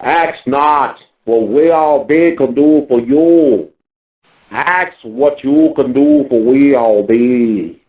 Ask not what we all be can do for you. Ask what you can do for we all be.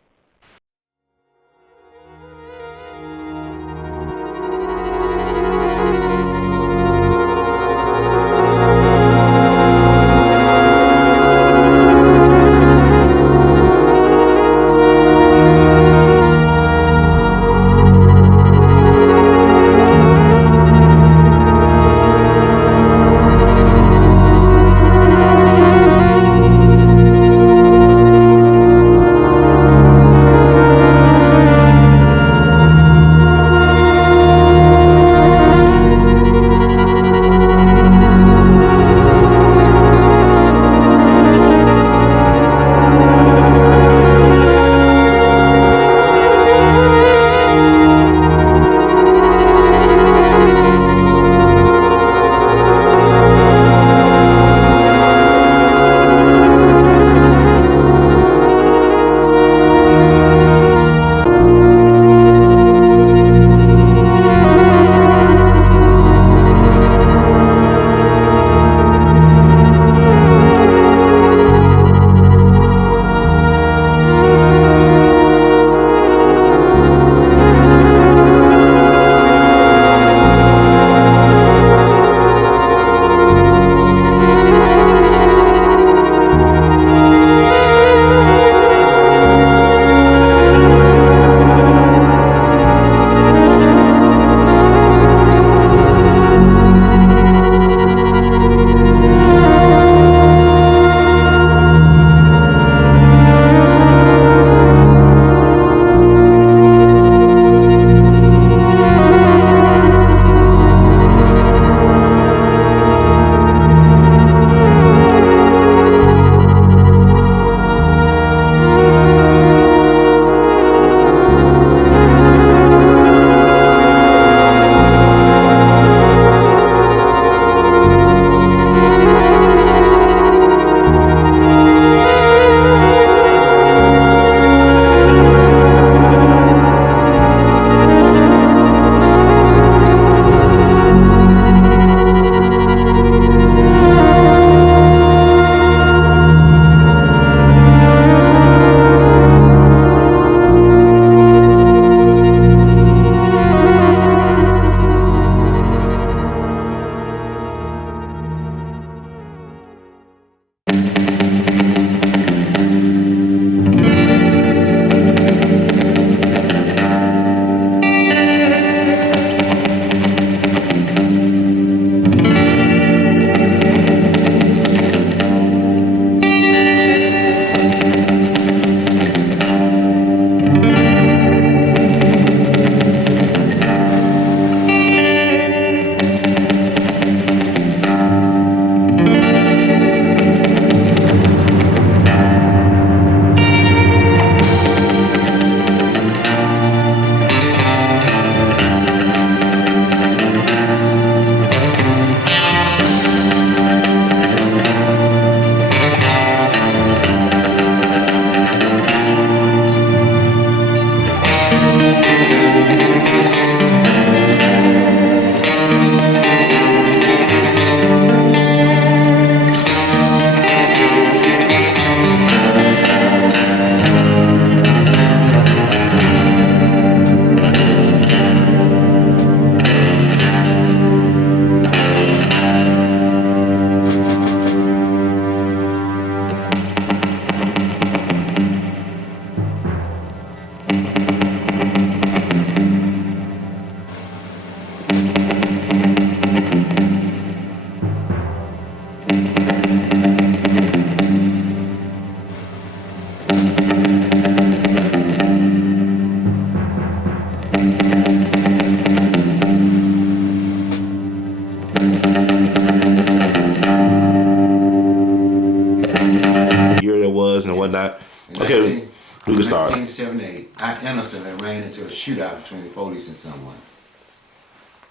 whatnot. Okay, we can start. In 1978, I innocently ran into a shootout between the police and someone.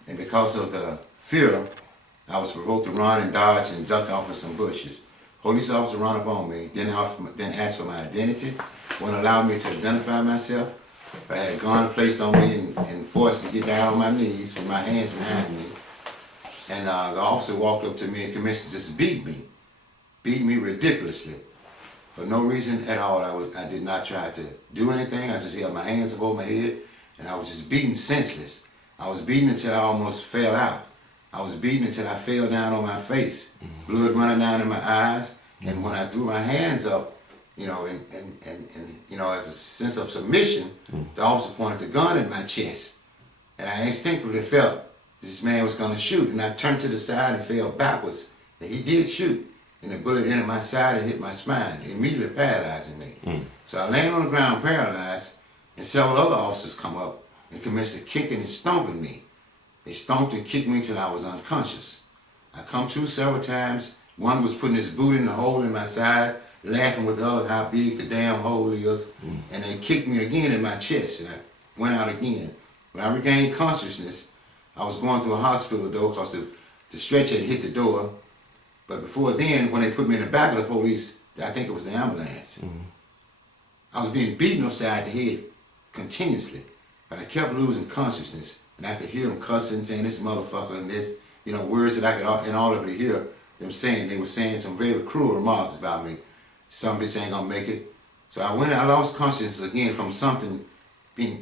And because of the fear, I was provoked to run and dodge and duck off in some bushes. Police officer ran up on me, then asked for my identity, wouldn't allow me to identify myself. I had a gun placed on me and forced to get down on my knees with my hands behind me. And the officer walked up to me and commenced to just beat me ridiculously. For no reason at all. I did not try to do anything. I just held my hands above my head and I was just beaten senseless. I was beaten until I almost fell out. I was beaten until I fell down on my face, blood running down in my eyes. And when I threw my hands up, you know, and you know, as a sense of submission, the officer pointed the gun at my chest. And I instinctively felt this man was gonna shoot. And I turned to the side and fell backwards. And he did shoot. And the bullet entered my side and hit my spine, immediately paralyzing me. So I landed on the ground paralyzed, and several other officers come up and commenced to kicking and stomping me. They stomped and kicked me until I was unconscious. I come to several times. One was putting his boot in the hole in my side, laughing with the other how big the damn hole is, and they kicked me again in my chest, and I went out again. When I regained consciousness, I was going to a hospital though, because the stretcher had hit the door. But before then, when they put me in the back of the police, I think it was the ambulance. I was being beaten upside the head continuously, but I kept losing consciousness, and I could hear them cussing, saying this motherfucker and this, you know, words that I could inaudibly hear them saying. They were saying some very cruel remarks about me. Some bitch ain't gonna make it. So I lost consciousness again from something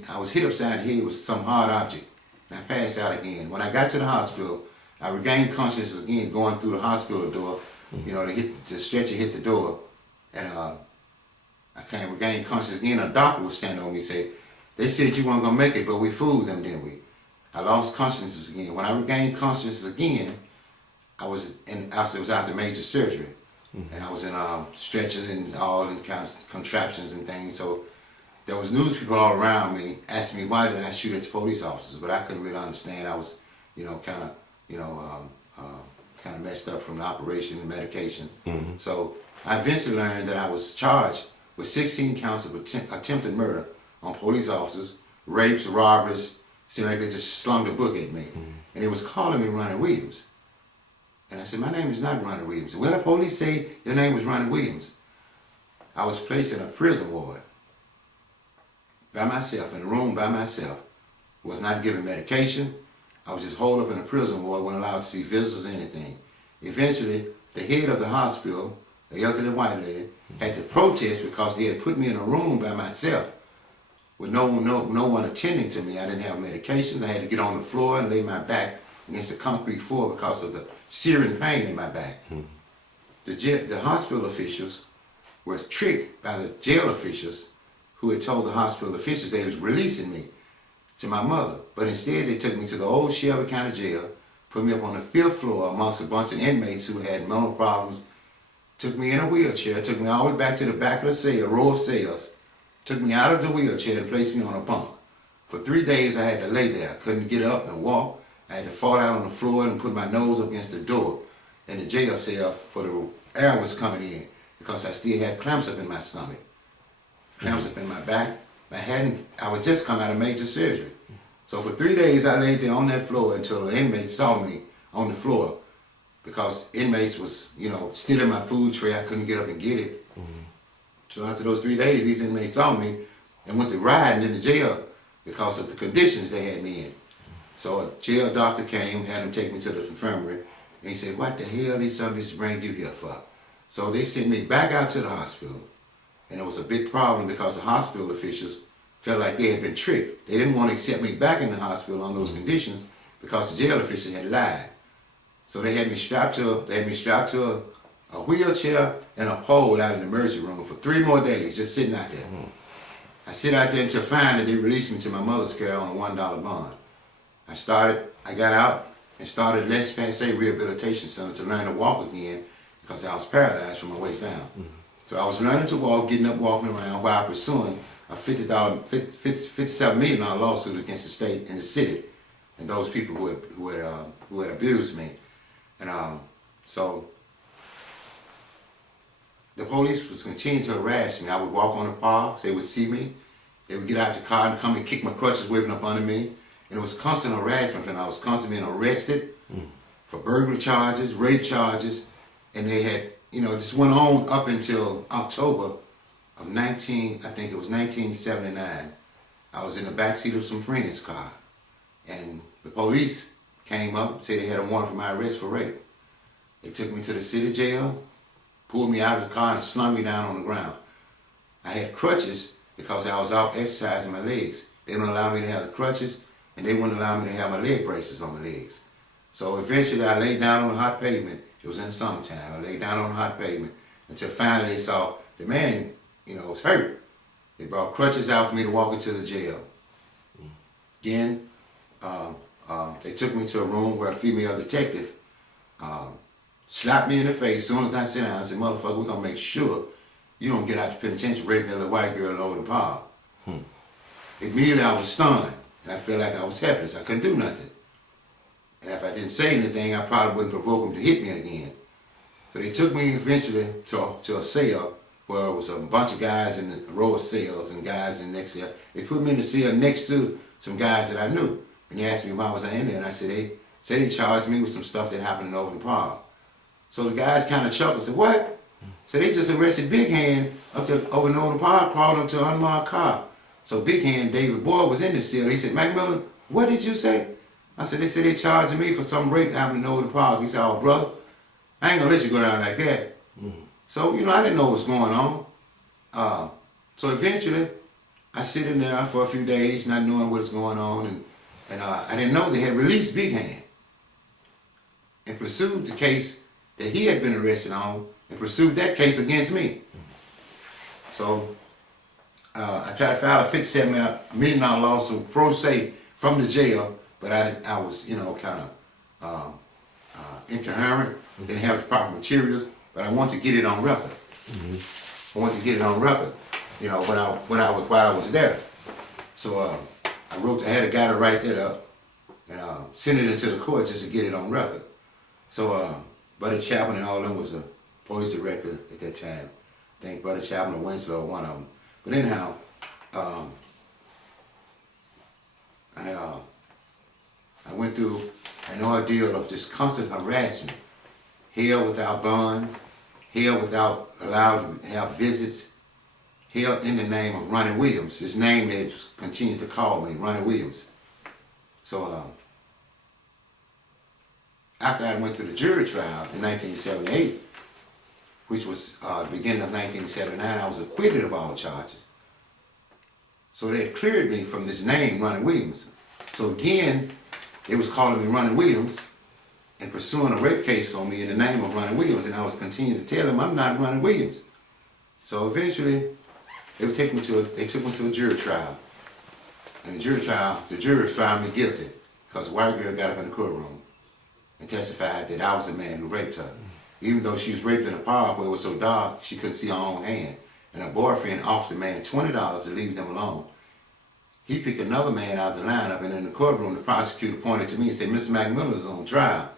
I was hit upside the head with some hard object, and I passed out again. When I got to the hospital, I regained consciousness again going through the hospital door. You know, the stretcher hit the door, and I can't regain consciousness again. A doctor was standing over me and said, they said you weren't gonna make it, but we fooled them, didn't we? I lost consciousness again. When I regained consciousness again, it was after major surgery. And I was in stretchers and all and kind of contraptions and things. So there was news people all around me asking me why did I shoot at the police officers, but I couldn't really understand. I was, you know, kind of messed up from the operation and medications. So I eventually learned that I was charged with 16 counts of attempted murder on police officers, rapes, robberies. Seemed like they just slung the book at me. And they was calling me Ronnie Williams. And I said, my name is not Ronnie Williams. When the police say your name was Ronnie Williams, I was placed in a prison ward by myself, in a room by myself. Was not given medication. I was just holed up in a prison ward, wasn't allowed to see visitors or anything. Eventually, the head of the hospital, the elderly white lady, had to protest because they had put me in a room by myself with no one attending to me. I didn't have medications. I had to get on the floor and lay my back against the concrete floor because of the searing pain in my back. The hospital officials were tricked by the jail officials who had told the hospital officials they was releasing me to my mother. But instead they took me to the old Shelby County Jail, put me up on the 5th floor amongst a bunch of inmates who had mental problems, took me in a wheelchair, took me all the way back to the back of the cell, row of cells, took me out of the wheelchair and placed me on a bunk. For 3 days I had to lay there. I couldn't get up and walk. I had to fall out on the floor and put my nose up against the door in the jail cell for the air was coming in because I still had clamps up in my stomach, clamps up in my back. I would just come out of major surgery. So for 3 days I laid there on that floor until the inmates saw me on the floor because inmates was, you know, stealing my food tray. I couldn't get up and get it. So after those 3 days, these inmates saw me and went to riding in the jail because of the conditions they had me in. So a jail doctor came, had him take me to the infirmary, and he said, what the hell these some bitches bring you here for? So they sent me back out to the hospital. And it was a big problem because the hospital officials felt like they had been tricked. They didn't want to accept me back in the hospital on those conditions because the jail officials had lied. So they had me strapped to a wheelchair and a pole out in the emergency room for 3 more days, just sitting out there. I sit out there until finally they released me to my mother's care on a $1 bond. I got out and started Les Rehabilitation Center to learn to walk again because I was paralyzed from my waist down. So I was learning to walk, getting up, walking around while pursuing a $57 million lawsuit against the state and the city and those people who had abused me. And so the police was continuing to harass me. I would walk on the parks, they would see me, they would get out the car and come and kick my crutches waving up under me. And it was constant harassment, and I was constantly being arrested for burglary charges, rape charges, and they had, you know, this went on up until October of 1979. I was in the backseat of some friend's car, and the police came up, said they had a warrant for my arrest for rape. They took me to the city jail, pulled me out of the car and slung me down on the ground. I had crutches because I was out exercising my legs. They wouldn't allow me to have the crutches, and they wouldn't allow me to have my leg braces on my legs. So eventually I laid down on the hot pavement. It was in the summertime. I laid down on the hot pavement until finally they saw the man, was hurt. They brought crutches out for me to walk into the jail. Again, they took me to a room where a female detective slapped me in the face. As soon as I sat down, I said, motherfucker, we're going to make sure you don't get out the penitentiary raping that little white girl in Overton Park. Immediately I was stunned, and I felt like I was helpless. I couldn't do nothing. And if I didn't say anything, I probably wouldn't provoke them to hit me again. So they took me eventually to a cell where it was a bunch of guys in a row of cells and guys in the next cell. They put me in the cell next to some guys that I knew. And they asked me why was I in there, and I said they charged me with some stuff that happened in Overton Park. So the guys kind of chuckled and said, what? So they just arrested Big Hand up there over in Overton Park, crawled up to an unmarked car. So Big Hand, David Boyd, was in the cell. He said, McMillan, what did you say? I said, they said they charging me for some rape that happened in Overton Park. He said, oh, brother, I ain't gonna let you go down like that. So, I didn't know what was going on. So eventually, I sit in there for a few days, not knowing what's going on, and I didn't know they had released Big Hand and pursued the case that he had been arrested on and pursued that case against me. So I tried to file a $57 million lawsuit pro se from the jail, but I was, kind of incoherent, didn't have the proper materials, but I wanted to get it on record. I wanted to get it on record, while I was there. So I had a guy to write that up and send it into the court just to get it on record. So Buddy Chapman and all them was a police director at that time. I think Buddy Chapman or Winslow, one of them. But anyhow, I went through an ordeal of just constant harassment, held without bond, held without allowed to have visits, held in the name of Ronnie Williams. His name they continued to call me, Ronnie Williams. So after I went to the jury trial in 1978, which was the beginning of 1979, I was acquitted of all charges. So they had cleared me from this name, Ronnie Williams. So again, they was calling me Ronnie Williams and pursuing a rape case on me in the name of Ronnie Williams, and I was continuing to tell them I'm not Ronnie Williams. So eventually, they took me to a jury trial. And the jury trial, the jury found me guilty because a white girl got up in the courtroom and testified that I was the man who raped her. Even though she was raped in a park where it was so dark, she couldn't see her own hand. And her boyfriend offered the man $20 to leave them alone. He picked another man out of the lineup, and in the courtroom, the prosecutor pointed to me and said, Mr. McMillan is on trial.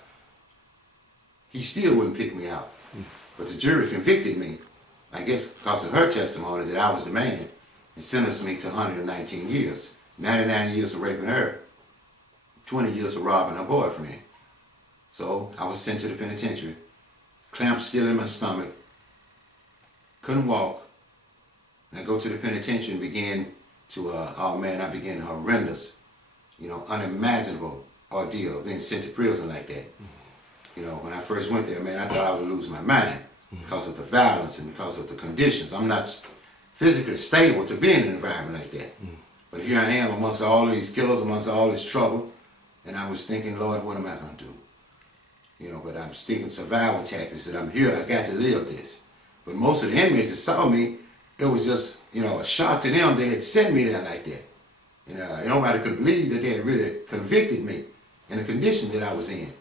He still wouldn't pick me out. But the jury convicted me, I guess because of her testimony that I was the man, and sentenced me to 119 years. 99 years for raping her, 20 years for robbing her boyfriend. So I was sent to the penitentiary. Clamps still in my stomach, couldn't walk. And I go to the penitentiary and began to, I began horrendous, unimaginable ordeal, being sent to prison like that. When I first went there, man, I thought I would lose my mind because of the violence and because of the conditions. I'm not physically stable to be in an environment like that. But here I am amongst all these killers, amongst all this trouble, and I was thinking, Lord, what am I going to do? But I'm thinking survival tactics, that I'm here, I got to live this. But most of the inmates that saw me, it was just, a shock to them they had sent me there like that. Nobody could believe that they had really convicted me in the condition that I was in.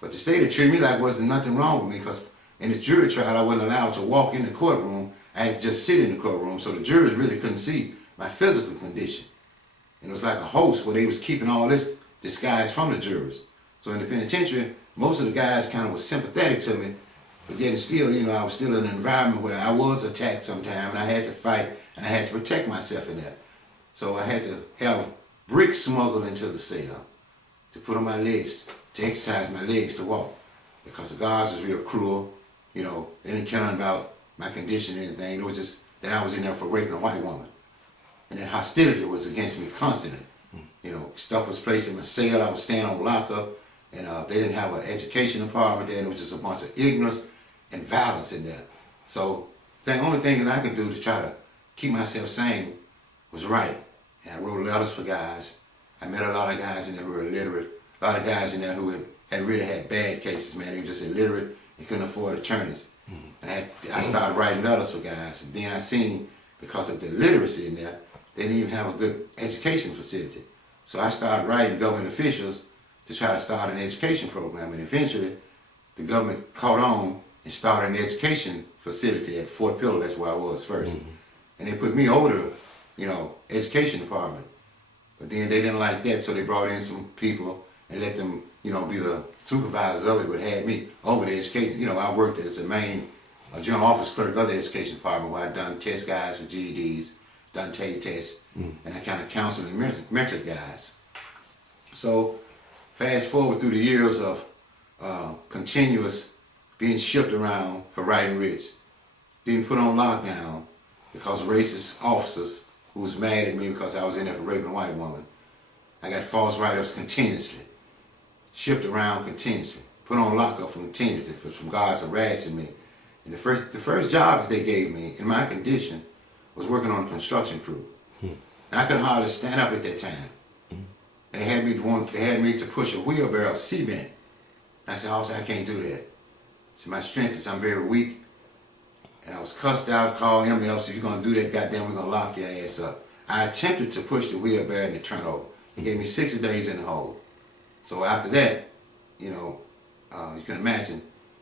But the state had treated me like wasn't nothing wrong with me, because in the jury trial I wasn't allowed to walk in the courtroom. I had to just sit in the courtroom, so the jurors really couldn't see my physical condition. And it was like a host where they was keeping all this disguised from the jurors. So in the penitentiary, most of the guys kind of was sympathetic to me, but then still, I was still in an environment where I was attacked sometime, and I had to fight, and I had to protect myself in that. So I had to have bricks smuggled into the cell to put on my legs, to exercise my legs to walk, because the guards was real cruel. They didn't care about my condition or anything. It was just that I was in there for raping a white woman. And that hostility was against me constantly. Stuff was placed in my cell. I was staying on lockup. And they didn't have an education department there, and it was just a bunch of ignorance and violence in there. So the only thing that I could do to try to keep myself sane was write. And I wrote letters for guys. I met a lot of guys in there who were illiterate, a lot of guys in there who had really had bad cases, man. They were just illiterate and couldn't afford attorneys. And I started writing letters for guys. And then I seen, because of the literacy in there, they didn't even have a good education facility. So I started writing government officials to try to start an education program. And eventually, the government caught on and started an education facility at Fort Pillow. That's where I was first. And they put me over the, education department. But then they didn't like that, so they brought in some people and let them, be the supervisors of it, but had me over the education. I worked as the main general office clerk of the education department, where I done test guys for GEDs, done tape tests, and I kind of counseled and mentored guys. So fast forward through the years of continuous being shipped around for writing writs, being put on lockdown because racist officers who was mad at me because I was in there for raping a white woman. I got false write-ups continuously, shipped around continuously, put on lockup continuously from guards harassing me. And the first job that they gave me in my condition was working on a construction crew. And I could hardly stand up at that time. And they had me to push a wheelbarrow of cement. I said, officer, I can't do that. So my strength is I'm very weak. And I was cussed out, called him, the officer, if you're gonna do that, goddamn, we're gonna lock your ass up. I attempted to push the wheelbarrow and it turned over. He gave me 60 days in the hole. So after that, you can imagine,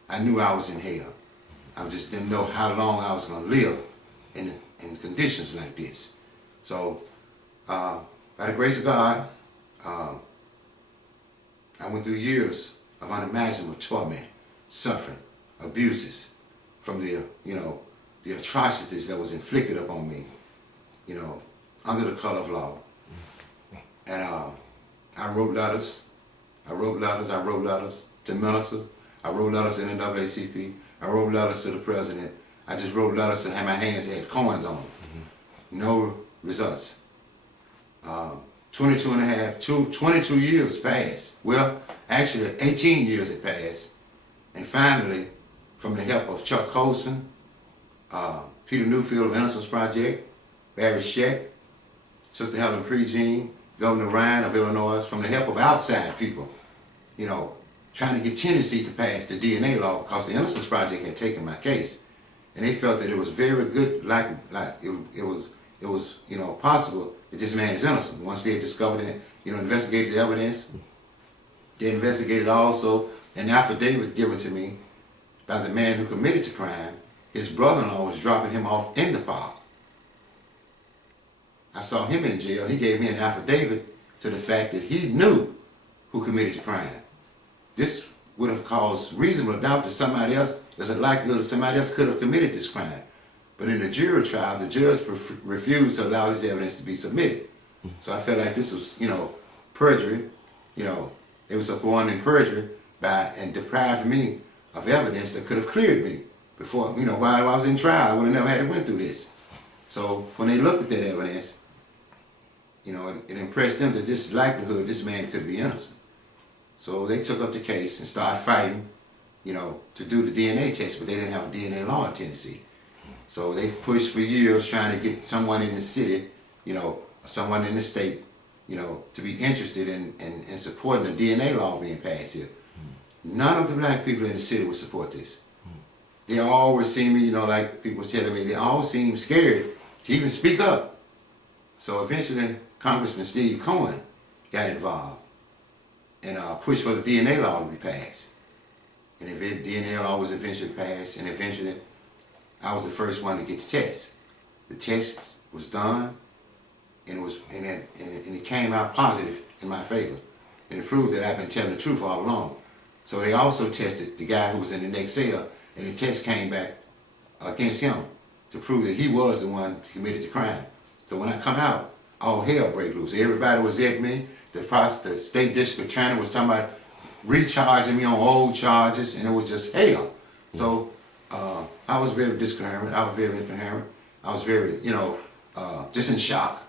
I knew I was in hell. I just didn't know how long I was gonna live in conditions like this. So, by the grace of God, I went through years of unimaginable torment, suffering, abuses, from the atrocities that was inflicted upon me, under the color of law. And I wrote letters to ministers. I wrote letters to the NAACP. I wrote letters to the president. I just wrote letters to have my hands had coins on them. No results. 22 years passed. Well, actually 18 years had passed. And finally, from the help of Chuck Colson, Peter Newfield of Innocence Project, Barry Scheck, Sister Helen Prejean, Governor Ryan of Illinois, from the help of outside people, trying to get Tennessee to pass the DNA law because the Innocence Project had taken my case. And they felt that it was very good, it was possible that this man is innocent. Once they had discovered it, investigated the evidence, they investigated also an affidavit given to me by the man who committed the crime. His brother-in-law was dropping him off in the park. I saw him in jail. He gave me an affidavit to the fact that he knew who committed the crime. This would have caused reasonable doubt that somebody else, there's a likelihood that somebody else could have committed this crime. But in the jury trial, the judge refused to allow this evidence to be submitted. So I felt like this was, perjury. It was upon in perjury and deprived me of evidence that could have cleared me before, while I was in trial. I would have never had to went through this. So when they looked at that evidence, it impressed them that this likelihood this man could be innocent. So they took up the case and started fighting, to do the DNA test, but they didn't have a DNA law in Tennessee. So they pushed for years trying to get someone in the city, someone in the state, to be interested in supporting the DNA law being passed here. None of the black people in the city would support this. They always seem, like people were telling me, they all seem scared to even speak up. So eventually, Congressman Steve Cohen got involved and pushed for the DNA law to be passed. And the DNA law was eventually passed, and eventually I was the first one to get the test. The test was done, and it came out positive in my favor. And it proved that I've been telling the truth all along. So they also tested the guy who was in the next cell, and the test came back against him to prove that he was the one who committed the crime. So when I come out, all hell break loose. Everybody was at me. The state district attorney was talking about recharging me on old charges, and it was just hell. So I was very discoherent. I was very incoherent. I was very, just in shock.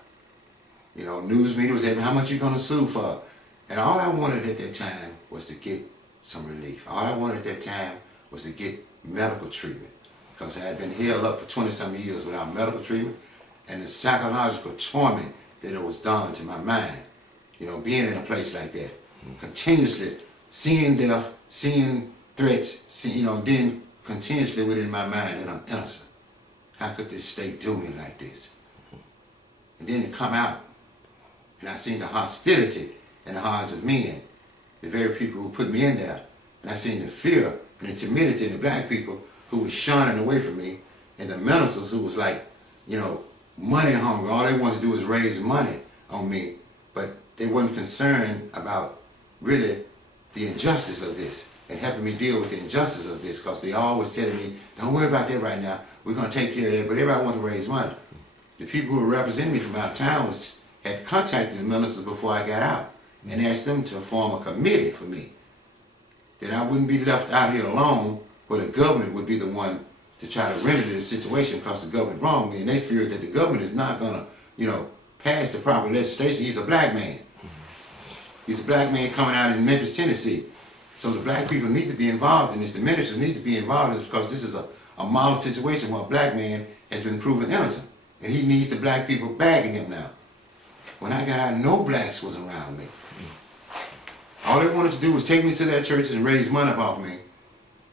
News media was asking me, how much you gonna sue for? And all I wanted at that time was to get some relief. All I wanted at that time was to get medical treatment, because I had been held up for 20-some years without medical treatment, and the psychological torment that it was done to my mind, you know, being in a place like that, continuously seeing death, seeing threats, you know, then continuously within my mind that I'm innocent. How could this state do me like this? And then to come out, and I seen the hostility in the hearts of men, the very people who put me in there, and I seen the fear and the timidity in the black people who was shunning away from me, and the ministers who was like, you know, money hungry. All they wanted to do was raise money on me, but they wasn't concerned about really the injustice of this and helping me deal with the injustice of this, because they always telling me, don't worry about that right now, we're going to take care of that, but everybody wants to raise money. The people who were representing me from out of town had contacted the ministers before I got out and asked them to form a committee for me, that I wouldn't be left out here alone, where the government would be the one to try to remedy the situation because the government wronged me, and they feared that the government is not going to, you know, pass the proper legislation. He's a black man. He's a black man coming out in Memphis, Tennessee. So the black people need to be involved in this. The ministers need to be involved in this, because this is a model situation where a black man has been proven innocent, and he needs the black people bagging him now. When I got out, no blacks was around me. All they wanted to do was take me to their churches and raise money up off me,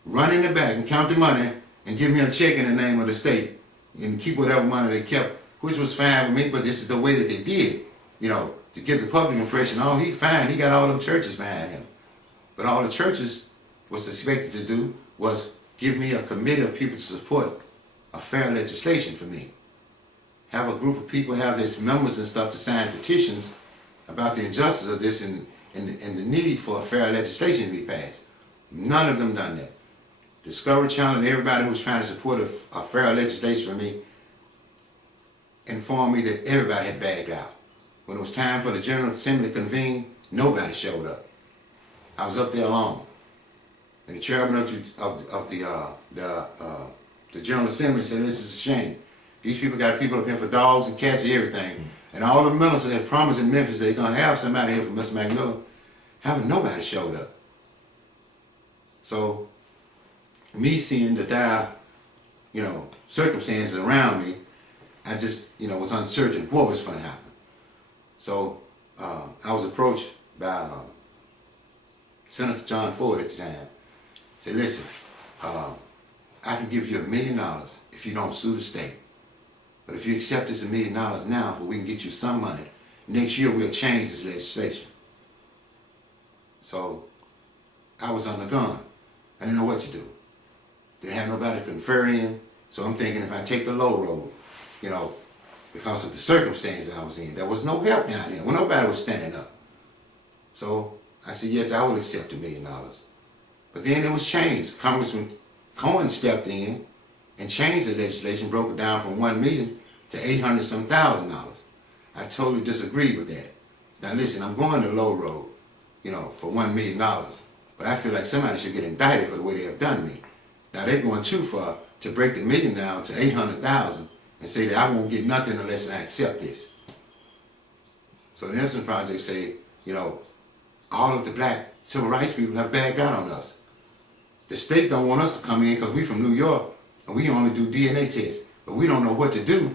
run in the back and count the money and give me a check in the name of the state and keep whatever money they kept, which was fine with me, but this is the way that they did it, you know, to give the public impression, oh, he's fine, he got all them churches behind him. But all the churches was expected to do was give me a committee of people to support a fair legislation for me. Have a group of people, have their members and stuff to sign petitions about the injustice of this and the need for a fair legislation to be passed. None of them done that. Discovery Channel and everybody who was trying to support a fair legislation for me informed me that everybody had bagged out. When it was time for the General Assembly to convene, nobody showed up. I was up there alone. And the chairman of the General Assembly said, this is a shame. These people got people up here for dogs and cats and everything. And all the ministers had promised in Memphis they're going to have somebody here for Mr. McMillan. Haven't nobody showed up. So, me seeing the dire, you know, circumstances around me, I just, you know, was uncertain what was going to happen. So, I was approached by Senator John Ford at the time. Said, listen, I can give you $1 million if you don't sue the state. But if you accept this $1 million now, we can get you some money, next year we'll change this legislation. So I was on the gun. I didn't know what to do. Didn't have nobody to confer in, so I'm thinking if I take the low road, you know, because of the circumstances I was in, there was no help down there. Well, nobody was standing up. So I said, yes, I will accept $1 million. But then it was changed. Congressman Cohen stepped in and changed the legislation, broke it down from $1 million to $800-some thousand. I totally disagree with that. Now listen, I'm going the low road, you know, for $1 million. But I feel like somebody should get indicted for the way they have done me. Now they're going too far to break the $1 million down to $800,000 and say that I won't get nothing unless I accept this. So the Innocence Project say, you know, all of the black civil rights people have bagged out on us. The state don't want us to come in because we from New York and we only do DNA tests. But we don't know what to do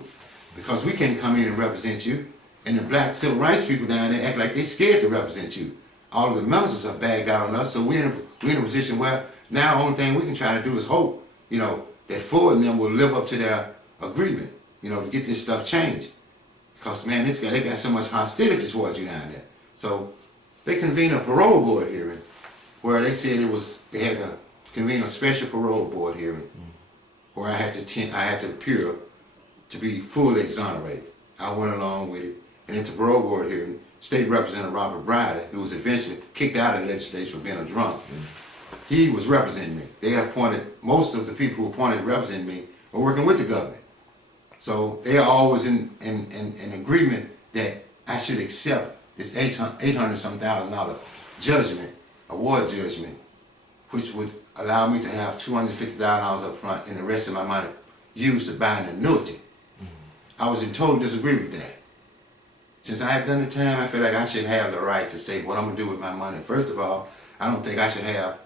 because we can't come in and represent you. And the black civil rights people down there act like they're scared to represent you. All of the ministers have bagged out on us, so we're in a position where now the only thing we can try to do is hope, you know, that Ford and them will live up to their agreement, you know, to get this stuff changed. Because, man, they got so much hostility towards you down there. So they convened a parole board hearing where they said they had to convene a special parole board hearing where I had to appear to be fully exonerated. I went along with it. And at the parole board hearing, State Representative Robert Briley, who was eventually kicked out of the legislature for being a drunk, he was representing me. They appointed, most of the people who appointed to represent me were working with the government. So they are always in agreement that I should accept this $800-some thousand judgment, award judgment, which would allow me to have $250,000 up front and the rest of my money used to buy an annuity. I was in total disagreement with that. Since I had done the time, I feel like I should have the right to say what I'm going to do with my money. First of all, I don't think I should have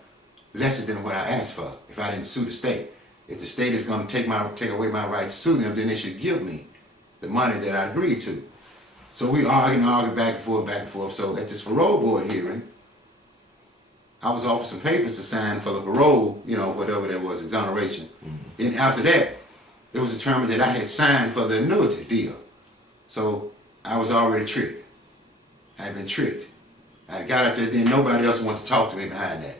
less than what I asked for if I didn't sue the state. If the state is going to take away my right to sue them, then they should give me the money that I agreed to. So we argued back and forth, back and forth. So at this parole board hearing, I was offered some papers to sign for the parole, you know, whatever that was, exoneration. And after that, it was determined that I had signed for the annuity deal. So I was already tricked. I had been tricked. I got up there, then nobody else wanted to talk to me behind that.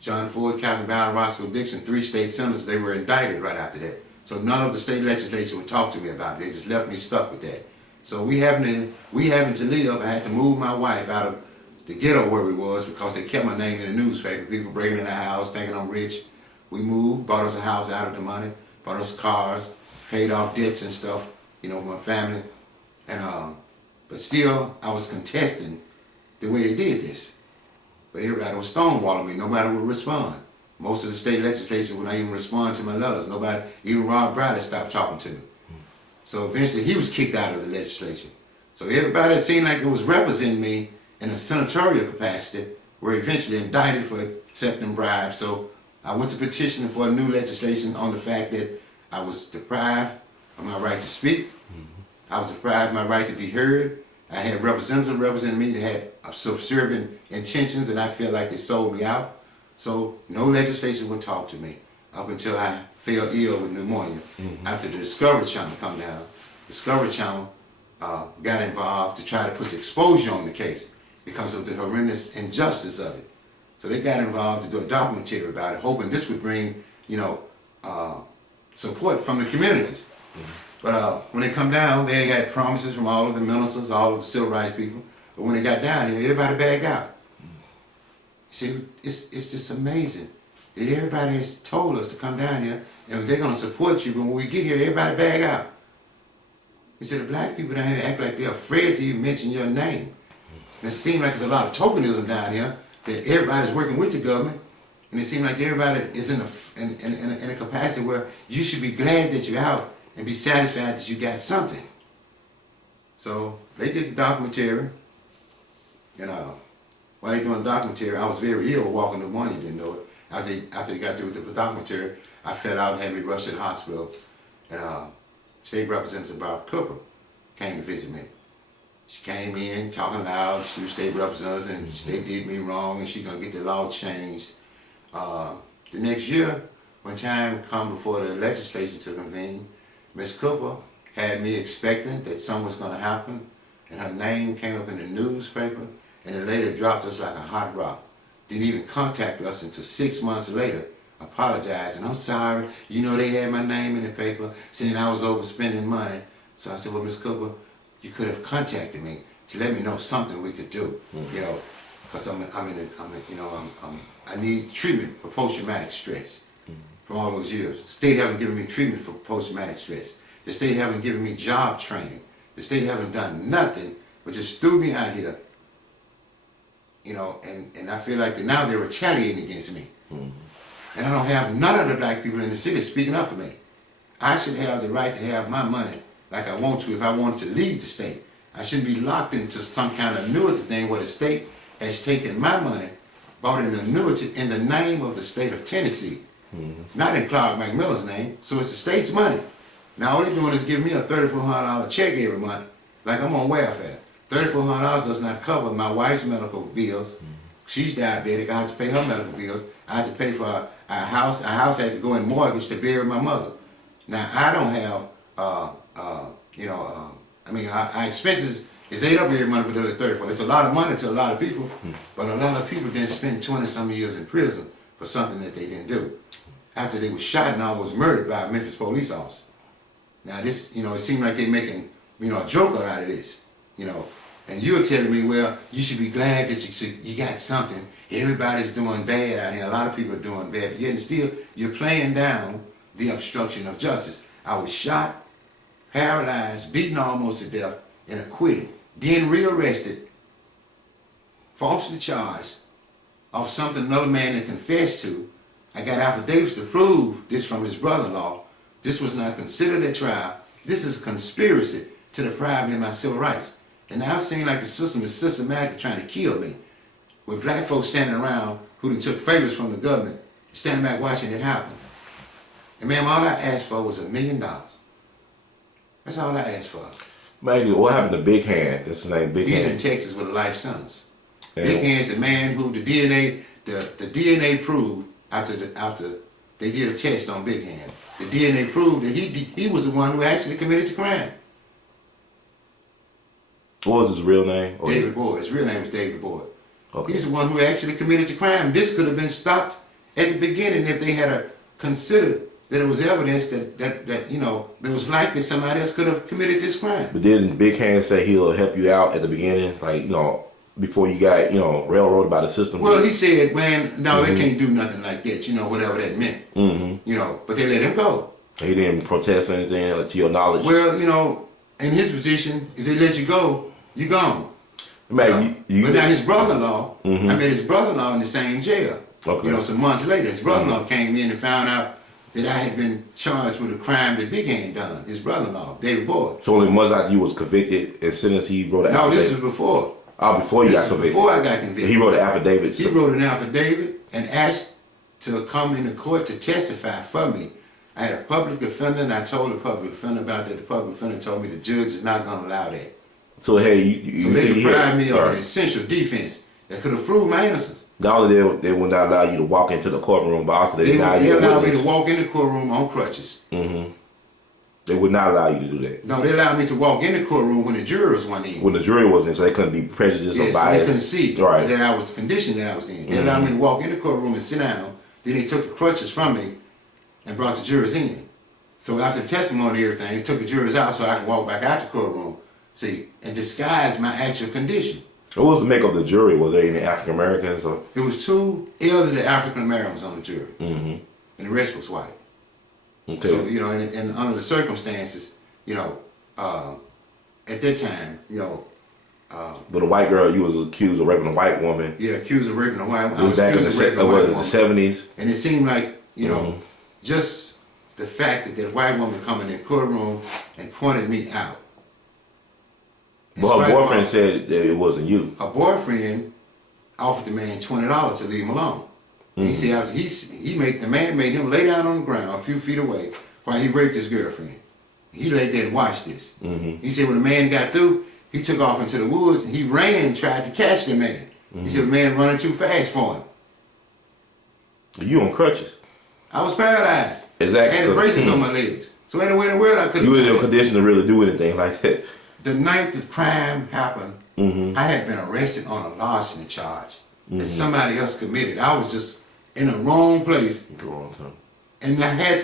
John Ford, Captain Bowden, Roscoe Dixon, 3 state senators, they were indicted right after that. So none of the state legislature would talk to me about it. They just left me stuck with that. So we having to live, I had to move my wife out of the ghetto where we was because they kept my name in the newspaper. People breaking in the house, thinking I'm rich. We moved, bought us a house out of the money, bought us cars, paid off debts and stuff, you know, for my family. And but still, I was contesting the way they did this. But everybody was stonewalling me. Nobody would respond. Most of the state legislature would not even respond to my letters. Nobody, even Rob Bradley stopped talking to me. So eventually, he was kicked out of the legislature. So everybody that seemed like it was representing me in a senatorial capacity were eventually indicted for accepting bribes. So I went to petition for a new legislation on the fact that I was deprived of my right to speak. I was deprived of my right to be heard. I had representatives representing me that had subservient intentions, and I feel like they sold me out. So no legislation would talk to me up until I fell ill with pneumonia. After the Discovery Channel come down, Discovery Channel got involved to try to put exposure on the case because of the horrendous injustice of it. So they got involved to do a documentary about it, hoping this would bring, you know, support from the communities. But when they come down, they got promises from all of the ministers, all of the civil rights people. But when they got down here, everybody bagged out. See, it's just amazing that everybody has told us to come down here and they're going to support you, but when we get here, everybody bag out. He said the black people down here act like they're afraid to even mention your name. And it seems like there's a lot of tokenism down here, that everybody's working with the government, and it seems like everybody is in a capacity where you should be glad that you're out and be satisfied that you got something. So they did the documentary, and while they doing the documentary, I was very ill, walking pneumonia, didn't know it. After they got through with the documentary, I fell out and had me rushed to the hospital, and State Representative Barbara Cooper came to visit me. She came in talking loud. She was state representative, and the state did me wrong, and she gonna get the law changed. The next year, when time come before the legislature to convene, Ms. Cooper had me expecting that something was gonna happen, and her name came up in the newspaper, and the lady dropped us like a hot rock. Didn't even contact us until 6 months later, apologizing. I'm sorry, you know they had my name in the paper, saying I was overspending money. So I said, well, Ms. Cooper, you could have contacted me to let me know something we could do, you know, because I need treatment for post-traumatic stress from all those years. The state haven't given me treatment for post-traumatic stress. The state haven't given me job training. The state haven't done nothing but just threw me out here, you know, and I feel like now they're retaliating against me. And I don't have none of the black people in the city speaking up for me. I should have the right to have my money like I want to if I want to leave the state. I shouldn't be locked into some kind of annuity thing where the state has taken my money, bought an annuity in the name of the state of Tennessee, not in Clark McMillan's name, so it's the state's money. Now all they're doing is giving me a $3,400 check every month, like I'm on welfare. $3,400 does not cover my wife's medical bills. She's diabetic, I have to pay her medical bills. I have to pay for our house. Our house had to go in mortgage to bury my mother. Now I don't have, our expenses is ate up every month for the 34. It's a lot of money to a lot of people, but a lot of people didn't spend 20-some years in prison for something that they didn't do. After they were shot and almost murdered by a Memphis police officer. Now this, you know, it seemed like they're making, you know, a joke out of this, you know. And you're telling me, well, you should be glad that you got something. Everybody's doing bad out here. A lot of people are doing bad, but yet still you're playing down the obstruction of justice. I was shot, paralyzed, beaten almost to death, and acquitted. Then rearrested, falsely charged of something another man had confessed to. I got affidavits to prove this from his brother-in-law. This was not considered a trial. This is a conspiracy to deprive me of my civil rights. And now it seems like the system is systematically trying to kill me with black folks standing around who took favors from the government, standing back watching it happen. And ma'am, all I asked for was $1 million. That's all I asked for. Man, what happened to Big Hand? That's his name, Big He's Hand. in Texas with a life sentence. Yeah. Big Hand's the man who the DNA proved after they did a test on Big Hand. The DNA proved that he was the one who actually committed the crime. What was his real name? David Boyd. His real name was David Boyd. Okay. He's the one who actually committed the crime. This could have been stopped at the beginning if they had considered that it was evidence that you know, there was likely somebody else could have committed this crime. But didn't Big Hand say he'll help you out at the beginning, like, you know, before you got, you know, railroaded by the system? Well, he said, man, no, they can't do nothing like that, you know, whatever that meant. You know, but they let him go. He didn't protest or anything, to your knowledge? Well, you know, in his position, if they let you go, you gone. Man, but now his brother-in-law, I met his brother-in-law in the same jail. Okay. You know, some months later, his brother-in-law came in and found out that I had been charged with a crime that Big Hand done. His brother-in-law, David Boyd. So only months after you was convicted, as soon as he wrote an affidavit? No, this was before. Oh, before you got convicted? Before I got convicted. He wrote an affidavit? He wrote an affidavit and asked to come into court to testify for me. I had a public defender, and I told the public defender about that. The public defender told me the judge is not going to allow that. So, hey, you so they deprived me of right. an essential defense that could have proved my innocence. Not only they would not allow you to walk into the courtroom, but also they allowed me to walk in the courtroom on crutches. They would not allow you to do that. No, they allowed me to walk in the courtroom when the jurors weren't in. When the jury wasn't in, so they couldn't be prejudiced or biased. So they couldn't see right. that I was the condition that I was in. They allowed me to walk in the courtroom and sit down. Then they took the crutches from me and brought the jurors in. So after the testimony and everything, they took the jurors out so I could walk back out the courtroom, see, and disguise my actual condition. What was the makeup of the jury? Was there any African Americans? Or? There was 2 elderly African Americans on the jury, and the rest was white. Okay. So, you know, and under the circumstances, you know, at that time, you know. But a white girl, you was accused of raping a white woman. Yeah, accused of raping a white woman. It was back in the 70s. And it seemed like, you know, just the fact that that white woman coming in the courtroom and pointed me out. But her boyfriend said that it wasn't you. Her boyfriend offered the man $20 to leave him alone. He said after the man made him lay down on the ground a few feet away while he raped his girlfriend. He laid there and watched this. He said when the man got through, he took off into the woods and he ran and tried to catch the man. He said the man running too fast for him. You on crutches? I was paralyzed. Exactly. I had braces on my legs. So anyway in the world I couldn't. You was in a condition to really do anything like that. The night the crime happened, I had been arrested on a larceny charge that somebody else committed. I was just in the wrong place. And I had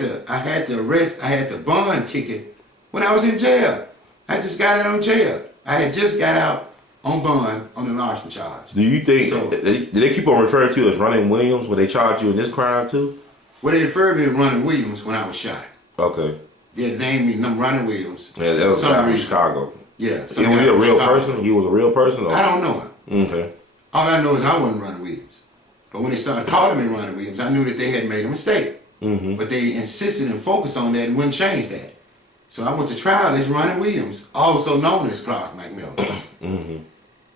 the bond ticket when I was in jail. I just got out on jail. I had just got out on bond on the larceny charge. Do you think, did they keep on referring to you as Running Williams when they charged you in this crime too? Well, they referred me to Running Williams when I was shot. Okay. They had named me Running Williams. Yeah, that was from Chicago. Yeah. Was he a real person? He was a real person? Or? I don't know him. Okay. All I know is I wasn't Running Williams. But when they started calling me Running Williams, I knew that they had made a mistake. But they insisted and focused on that and wouldn't change that. So I went to trial as Running Williams, also known as Clark McMillan.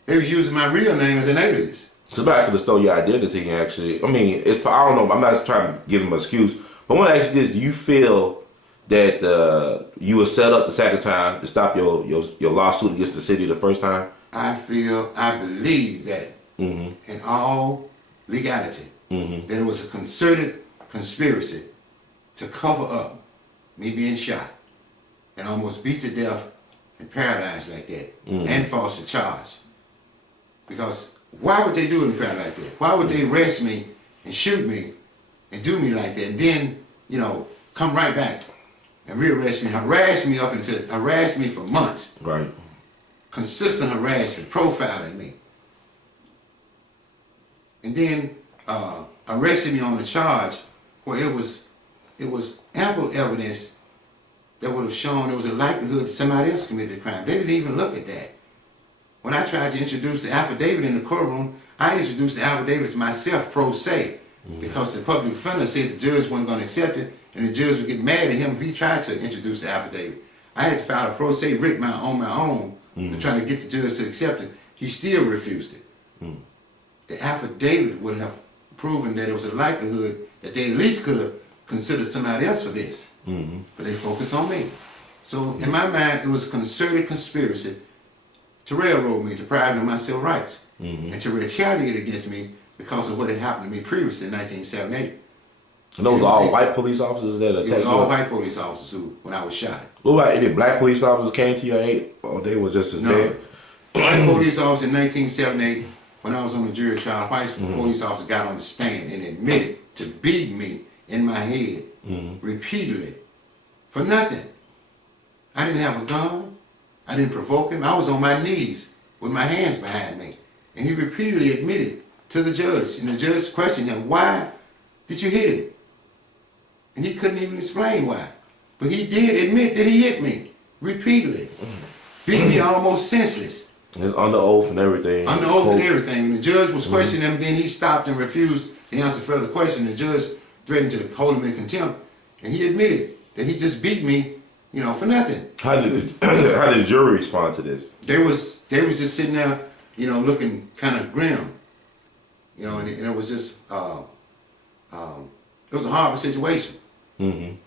They was using my real name as an alias. So back to the story, your identity actually. I mean, it's I don't know. I'm not trying to give him an excuse, but I want to ask you this: do you feel that you were set up the second time to stop your lawsuit against the city the first time? I believe that in all legality, that it was a concerted conspiracy to cover up me being shot and almost beat to death and paralyzed like that and falsely charged. Because why would they do it in crime like that? Why would they arrest me and shoot me and do me like that and then, you know, come right back and rearrest me, harass me for months. Right. Consistent harassment, profiling me. And then arrested me on the charge where it was ample evidence that would have shown there was a likelihood that somebody else committed the crime. They didn't even look at that. When I tried to introduce the affidavit in the courtroom, I introduced the affidavits myself pro se because the public defender said the judge wasn't going to accept it and the judge would get mad at him if he tried to introduce the affidavit. I had to file a pro se writ on my own to try to get the judge to accept it. He still refused it. the affidavit would have proven that there was a likelihood that they at least could have considered somebody else for this. But they focused on me. So in my mind, it was a concerted conspiracy to railroad me, deprive me of my civil rights, and to retaliate against me because of what had happened to me previously in 1978. And those are all white police officers that attacked you? It was all white police officers who, when I was shot. What about any black police officers came to your aid, or they were just as bad? White police officers in 1978, when I was on the jury trial, white police officers got on the stand and admitted to beat me in my head repeatedly for nothing. I didn't have a gun. I didn't provoke him. I was on my knees with my hands behind me. And he repeatedly admitted to the judge. And the judge questioned him, why did you hit him? And he couldn't even explain why. But he did admit that he hit me repeatedly. Beat me almost senseless. It's under oath and everything. Under oath and everything. And the judge was questioning him, then he stopped and refused to answer further questions. The judge threatened to hold him in contempt. And he admitted that he just beat me, you know, for nothing. How did the jury respond to this? They was just sitting there, you know, looking kind of grim. You know, and it was just, it was a horrible situation. He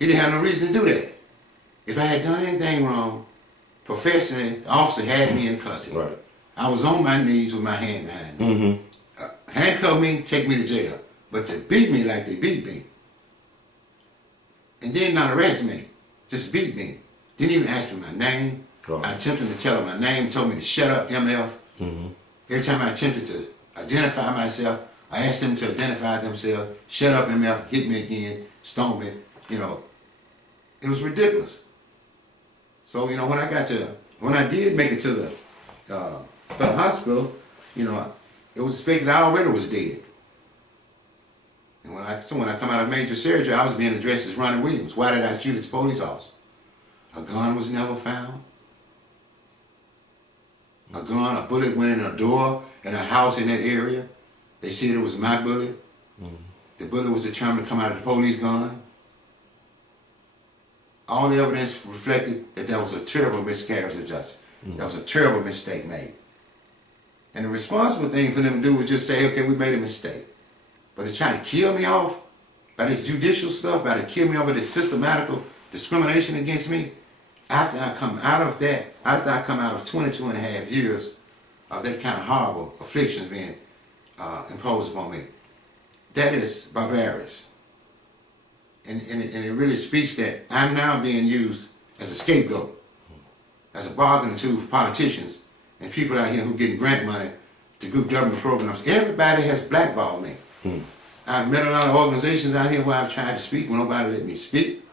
didn't have no reason to do that. If I had done anything wrong, professionally, the officer had me in custody. Right. I was on my knees with my hand behind me. Handcuff me, take me to jail. But to beat me like they beat me, and then not arrest me, just beat me. Didn't even ask me my name. Right. I attempted to tell him my name, told me to shut up, MF. Every time I attempted to identify myself, I asked them to identify themselves, shut up, MF, hit me again, stone me, you know. It was ridiculous. So, you know, when I did make it to the hospital, you know, it was suspected I already was dead. And when I come out of major surgery, I was being addressed as Ronnie Williams. Why did I shoot at the police officer? A gun was never found. A bullet went in a door in a house in that area. They said it was my bullet. The bullet was determined to come out of the police gun. All the evidence reflected that that was a terrible miscarriage of justice. That was a terrible mistake made. And the responsible thing for them to do was just say, okay, we made a mistake. But to try to kill me off by this judicial stuff, by to kill me off by this systematical discrimination against me, after I come out of that, after I come out of 22 and a half years of that kind of horrible afflictions being imposed upon me, that is barbarous. And it really speaks that I'm now being used as a scapegoat, as a bargaining tool for politicians and people out here who getting grant money to do government programs. Everybody has blackballed me. I've met a lot of organizations out here where I've tried to speak when nobody let me speak.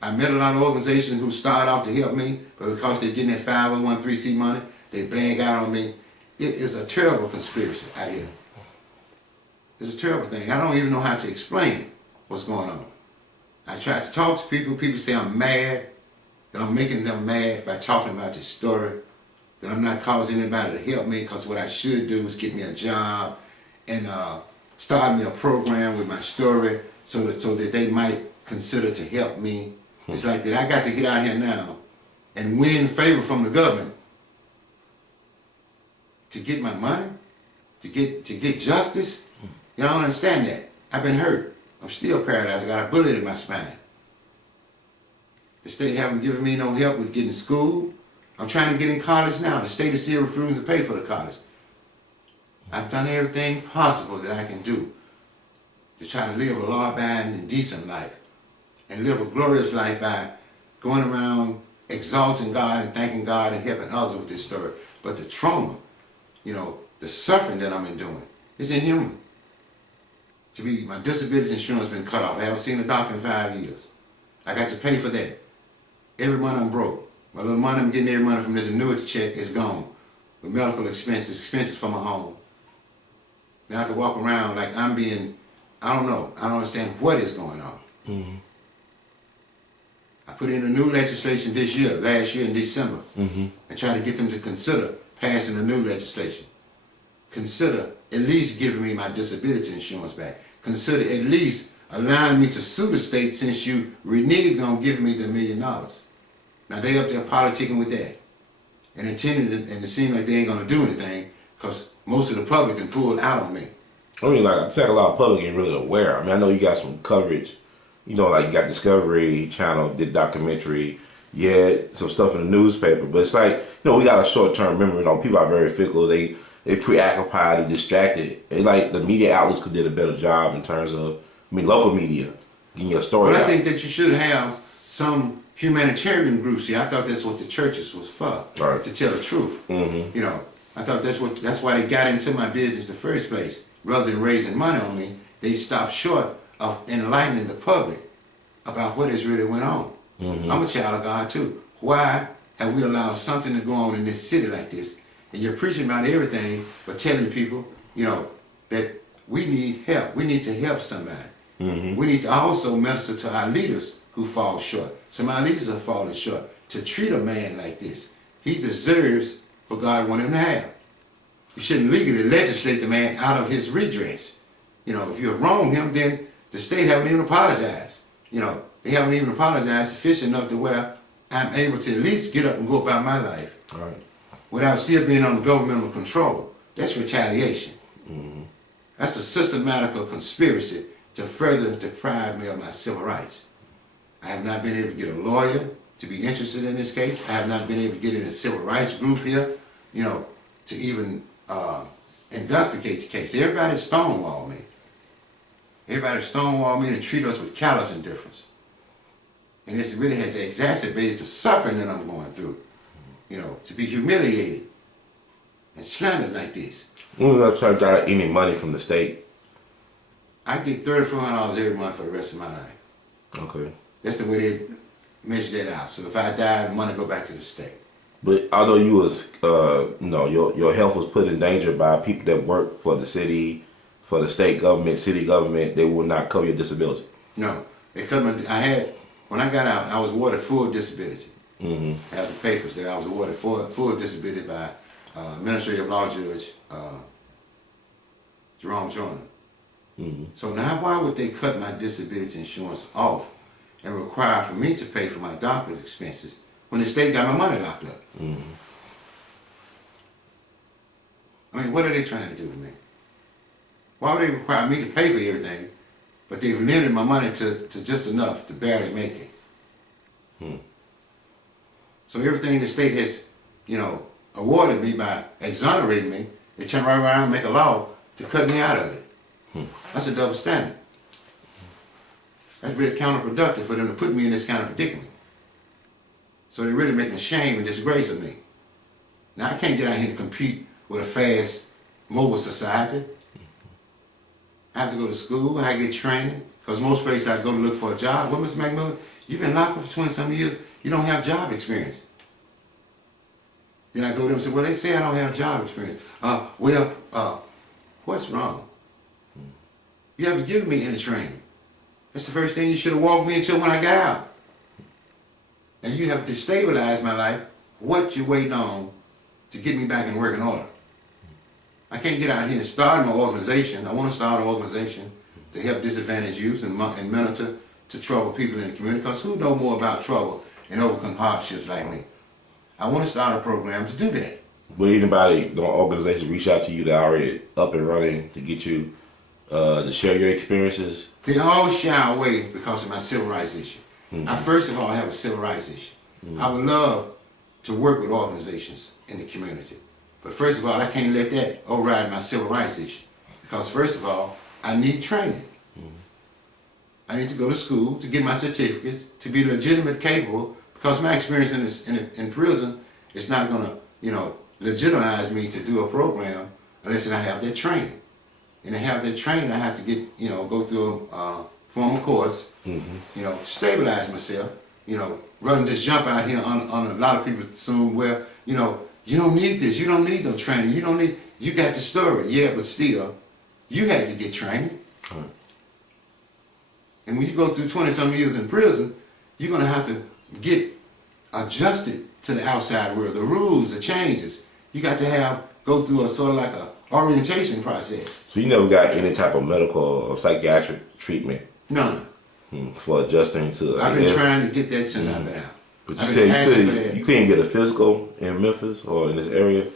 I met a lot of organizations who started off to help me, but because they're getting that 501(c)(3) money, they bag out on me. It is a terrible conspiracy out here. It's a terrible thing. I don't even know how to explain it, what's going on. I try to talk to people. People say I'm mad, that I'm making them mad by talking about this story, that I'm not causing anybody to help me because what I should do is get me a job and start me a program with my story so that they might consider to help me. It's like that I got to get out here now and win favor from the government to get my money, to get justice. You know, I don't understand that. I've been hurt. I'm still paralyzed. I got a bullet in my spine. The state haven't given me no help with getting school. I'm trying to get in college now. The state is still refusing to pay for the college. I've done everything possible that I can do to try to live a law-abiding and decent life and live a glorious life by going around exalting God and thanking God and helping others with this story. But the trauma, you know, the suffering that I'm enduring is inhuman. My disability insurance has been cut off. I haven't seen a doctor in 5 years. I got to pay for that. Every month I'm broke. My little money I'm getting every month from this annuity check is gone. With medical expenses for my home. Now I have to walk around like I'm being, I don't know. I don't understand what is going on. I put in a new legislation last year in December, and try to get them to consider passing a new legislation. Consider at least giving me my disability insurance back. Consider at least allowing me to sue the state since you reneged on giving me the $1 million. Now they up there politicking with that. And it seems like they ain't gonna do anything because most of the public been pulled out on me. I mean, like, I think a lot of public ain't really aware. I mean, I know you got some coverage. You know, like you got Discovery Channel, did documentary. Yeah, some stuff in the newspaper. But it's like, you know, we got a short-term memory. You know, people are very fickle. They preoccupied and distracted. It's like the media outlets could did a better job in terms of, I mean, local media getting your story But out. I think that you should have some humanitarian groups here. I thought that's what the churches was for, Right. to tell the truth. Mm-hmm. You know, I thought that's why they got into my business in the first place. Rather than raising money on me, they stopped short of enlightening the public about what has really went on. Mm-hmm. I'm a child of God too. Why have we allowed something to go on in this city like this? And you're preaching about everything, but telling people, you know, that we need help. We need to help somebody. Mm-hmm. We need to also minister to our leaders who fall short. Some of our leaders are falling short. To treat a man like this, he deserves what God wanted him to have. You shouldn't legally legislate the man out of his redress. You know, if you have wronged him, then the state haven't even apologized. You know, they haven't even apologized sufficient enough to where I'm able to at least get up and go about my life. All right. Without still being under governmental control. That's retaliation. Mm-hmm. That's a systematical conspiracy to further deprive me of my civil rights. I have not been able to get a lawyer to be interested in this case. I have not been able to get in a civil rights group here, you know, to even investigate the case. Everybody stonewalled me. Everybody stonewalled me and treat us with callous indifference. And this really has exacerbated the suffering that I'm going through. You know, to be humiliated and slandered like this. When you not trying to get any money from the state? I get $3,400 every month for the rest of my life. Okay. That's the way they measure that out. So if I die, the money go back to the state. But although you was, you know, your health was put in danger by people that work for the city, for the state government, city government, they will not cover your disability. No, they covered. When I got out, I was awarded full disability. Mm-hmm. I have the papers there. I was awarded full disability by administrative law judge Jerome McMillan. Mm-hmm. So now why would they cut my disability insurance off and require for me to pay for my doctor's expenses when the state got my money locked up? Mm-hmm. I mean, what are they trying to do to me? Why would they require me to pay for everything, but they've limited my money to just enough to barely make it? So everything the state has, you know, awarded me by exonerating me, they turn right around and make a law to cut me out of it. That's a double standard. That's really counterproductive for them to put me in this kind of predicament. So they're really making a shame and disgrace of me. Now I can't get out here and compete with a fast, mobile society. I have to go to school, I get training, because most places I go to look for a job. Well, Mr. McMillan, you've been locked up for 20-some years, you don't have job experience. Then I go to them and say, well, they say I don't have job experience. What's wrong? You haven't given me any training. That's the first thing you should have walked me into when I got out. And you have destabilized my life. What you waiting on to get me back in working order? I can't get out here and start my organization. I want to start an organization to help disadvantaged youth and monitor to trouble people in the community, because who know more about trouble and overcome hardships like me? I want to start a program to do that. Will anybody, the organization, reach out to you that are already up and running to get you to share your experiences? They all shy away because of my civil rights issue. I first of all have a civil rights issue. I would love to work with organizations in the community. But first of all, I can't let that override my civil rights issue. Because first of all, I need training. I need to go to school to get my certificates, to be legitimate capable, because my experience in prison is not going to, you know, legitimize me to do a program unless I have that training. And to have that training, I have to get, you know, go through a formal course, you know, to stabilize myself, you know, running this jump out here on a lot of people assume, well, you know, you don't need this, you don't need no training, you got the story, yeah, but still, you had to get training. And when you go through 20-some years in prison, you're going to have to get adjusted to the outside world, the rules, the changes. You got to go through a sort of like a orientation process. So you never got any type of medical or psychiatric treatment? None. For adjusting to, I've been trying to get that since I've been out. But you said you couldn't get a physical in Memphis or in this area?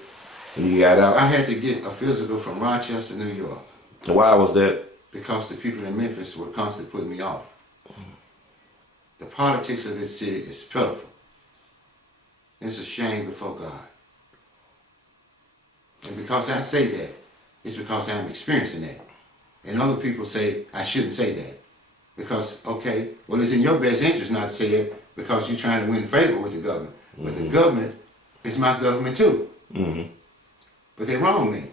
You got out? I had to get a physical from Rochester, New York. Why was that? Because the people in Memphis were constantly putting me off. The politics of this city is pitiful. It's a shame before God. And because I say that, it's because I'm experiencing that. And other people say I shouldn't say that. Because, okay, well, it's in your best interest not to say that because you're trying to win favor with the government. But the government is my government too. But they wrong me.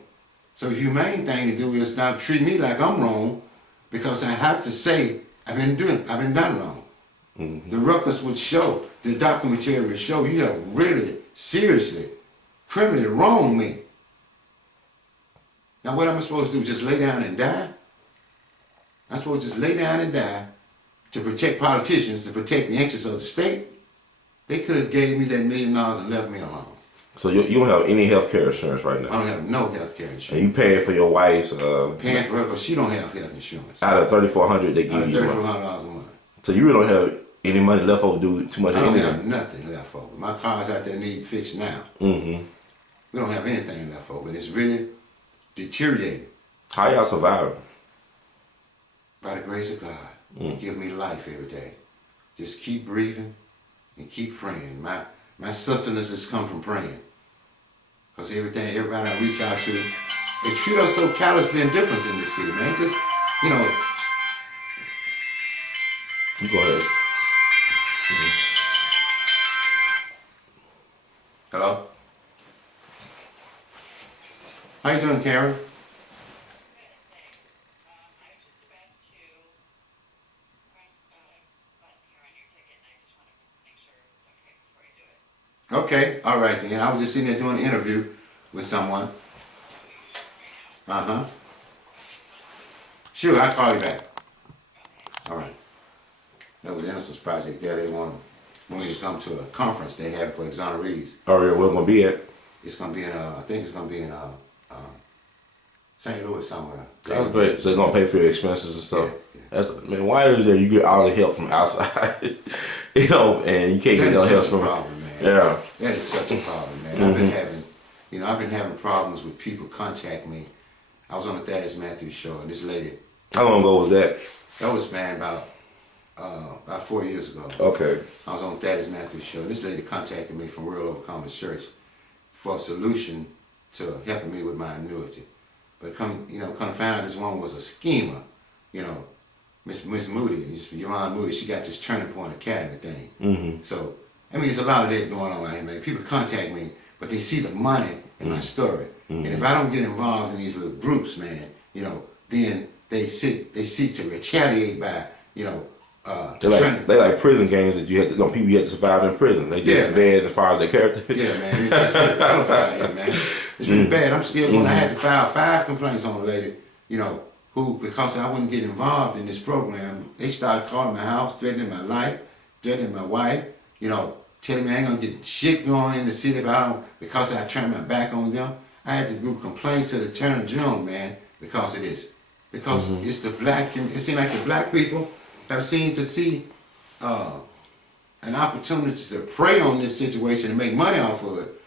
So the humane thing to do is not treat me like I'm wrong because I have to say I've been done wrong. The records would show, the documentary would show you have really, seriously, criminally wronged me. Now what am I supposed to do, just lay down and die? I'm supposed to just lay down and die to protect politicians, to protect the interests of the state? They could have gave me that $1 million and left me alone. So you don't have any health care insurance right now? I don't have no health care insurance. And you paying for your wife's... paying for her because she don't have health insurance. Out of $3,400 they give you $3,400 a month. So you really don't have any money left over to do too much I don't anything? have nothing left over. My car's out there need fixed now. We don't have anything left over. And it's really deteriorating. How y'all surviving? By the grace of God. He give me life every day. Just keep breathing and keep praying. My sustenance has come from praying. Because everybody I reach out to, they treat us so callously indifferent in this city, man. Just, you know. You go ahead. Hello? How you doing, Karen? Okay, all right then. I was just sitting there doing an interview with someone. Sure, I'll call you back. All right. That was the Innocence Project there. They want me to come to a conference they have for exonerees. Oh, yeah, where we gonna be at? It's gonna be in I think it's gonna be in St. Louis somewhere. That's great. So they're gonna pay for your expenses and stuff. Yeah. Man, why is there you get all the help from outside? You know, and you can't get no help from problem, man. Yeah. That is such a problem, man. I've been having problems with people contact me. I was on the Thaddeus Matthews show, and this lady. How long ago was that? That was, man, about 4 years ago. Okay. I was on the Thaddeus Matthews show. This lady contacted me from Real Overcomers Church for a solution to helping me with my annuity. But come to find out this woman was a schemer. You know, Miss Moody, Jerome Moody, she got this Turning Point Academy thing. So, I mean, there's a lot of that going on out here, man. People contact me, but they see the money in my story. And if I don't get involved in these little groups, man, then they seek to retaliate by, they like prison games that you had to, people you had to survive in prison. They just bad as far as their character. Yeah, man. It's really pitiful out here, man. It's really bad. I'm still going. I had to file 5 complaints on a lady, who, because I wouldn't get involved in this program, they started calling my house, threatening my life, threatening my wife, telling me I ain't gonna get shit going in the city if I don't, because I turned my back on them. I had to do complaints to the Attorney General, man, because of this. Because it's it seems like the black people have seemed to see an opportunity to prey on this situation and make money off of it,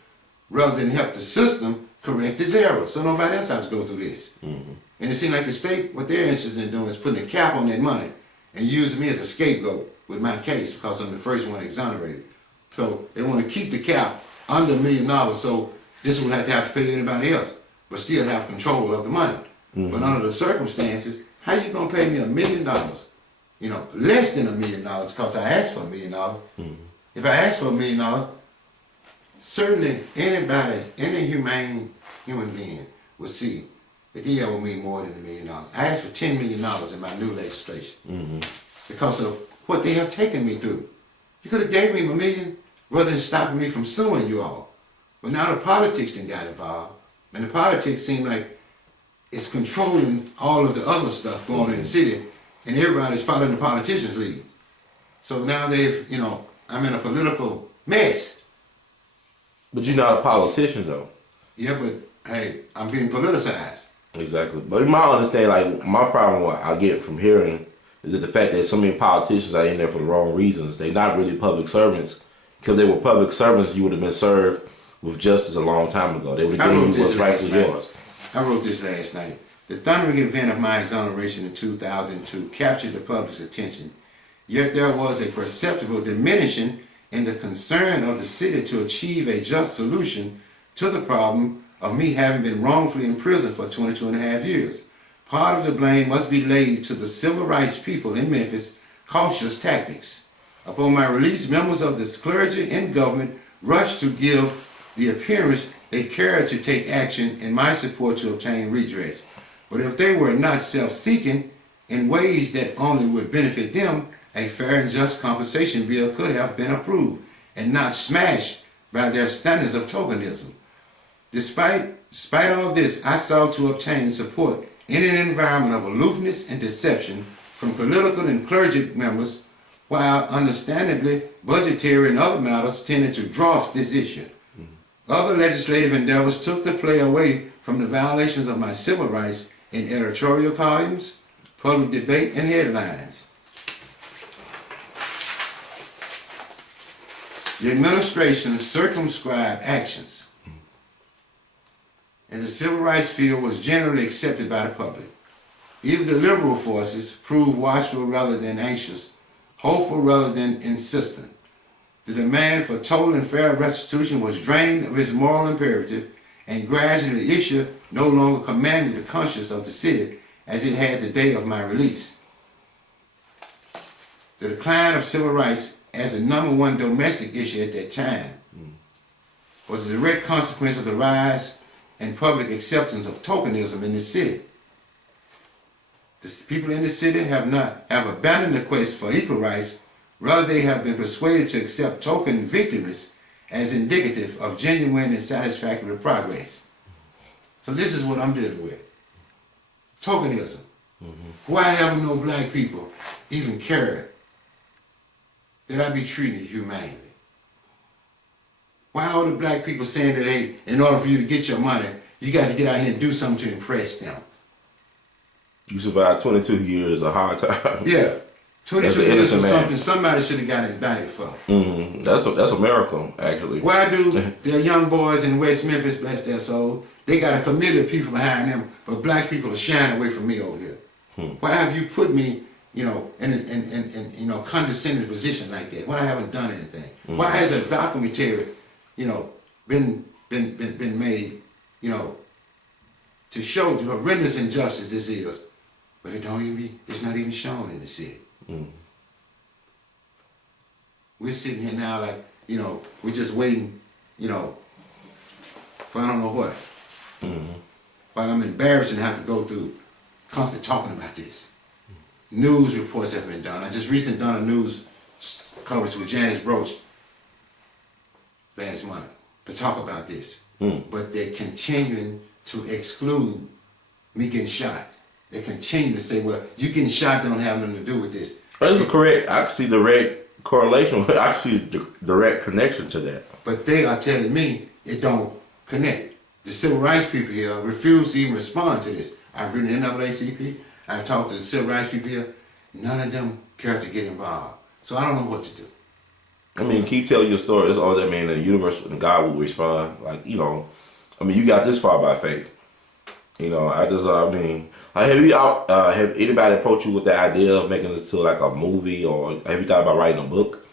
rather than help the system correct its errors. So nobody else has to go through this. And it seems like the state, what they're interested in doing is putting a cap on that money and using me as a scapegoat with my case because I'm the first one exonerated. So they want to keep the cap under $1 million, so this will have to pay anybody else, but still have control of the money. But under the circumstances, how you gonna pay me $1 million? Less than $1 million because I asked for $1 million. If I asked for $1 million, certainly anybody, any humane human being would see that they owe me more than $1 million. I asked for $10 million in my new legislation because of what they have taken me through. You could have gave me $1 million rather than stopping me from suing you all. But now the politics then got involved, and the politics seem like it's controlling all of the other stuff going on in the city, and everybody's following the politicians' lead. So now I'm in a political mess. But you're not a politician, though. Yeah, but hey, I'm being politicized. Exactly. But my understanding, my problem what I get from hearing is that the fact that so many politicians are in there for the wrong reasons. They're not really public servants. Because they were public servants, you would have been served with justice a long time ago. They would I have wrote given you this what's last rightfully night. yours. I wrote this last night. The thundering event of my exoneration in 2002 captured the public's attention, yet there was a perceptible diminishing in the concern of the city to achieve a just solution to the problem of me having been wrongfully imprisoned for 22 and a half years. Part of the blame must be laid to the civil rights people in Memphis' cautious tactics. Upon my release, members of the clergy and government rushed to give the appearance they cared to take action in my support to obtain redress. But if they were not self-seeking in ways that only would benefit them, a fair and just compensation bill could have been approved and not smashed by their standards of tokenism. Despite all this, I sought to obtain support in an environment of aloofness and deception from political and clergy members, while understandably budgetary and other matters tended to dwarf this issue. Other legislative endeavors took the play away from the violations of my civil rights in editorial columns, public debate, and headlines. The administration's circumscribed actions in the civil rights field was generally accepted by the public. Even the liberal forces proved watchful rather than anxious, hopeful rather than insistent. The demand for total and fair restitution was drained of its moral imperative, and gradually the issue no longer commanded the conscience of the city as it had the day of my release. The decline of civil rights as the #1 domestic issue at that time was a direct consequence of the rise and public acceptance of tokenism in the city. The people in the city have abandoned the quest for equal rights. Rather, they have been persuaded to accept token victories as indicative of genuine and satisfactory progress. So this is what I'm dealing with. Tokenism. Why haven't no black people even cared that I be treated humanely? Why are all the black people saying that, hey, in order for you to get your money, you got to get out here and do something to impress them? You survived 22 years, a hard time. Yeah. 22 years innocent for man. something somebody should have got indicted for. That's a miracle, actually. Why do the young boys in West Memphis, bless their souls, they got a committee of people behind them, but black people are shying away from me over here? Why have you put me, in condescending position like that when I haven't done anything? Why has a documentary, been made, to show the horrendous injustice this is, but it's not even shown in the city. We're sitting here now like, we're just waiting, for I don't know what. While I'm embarrassed and have to go through constantly talking about this. News reports have been done. I just recently done a news coverage with Janice Broach last month to talk about this. But they're continuing to exclude me getting shot. They continue to say, well, you getting shot don't have nothing to do with this. That's a correct, actually direct correlation, actually direct connection to that. But they are telling me it don't connect. The civil rights people here refuse to even respond to this. I've written NAACP, I've talked to the civil rights people here, none of them care to get involved. So I don't know what to do. I mean, keep telling your story. It's all that, man, the universe and God will respond. Like, you got this far by faith. Have anybody approached you with the idea of making this to like a movie, or have you thought about writing a book?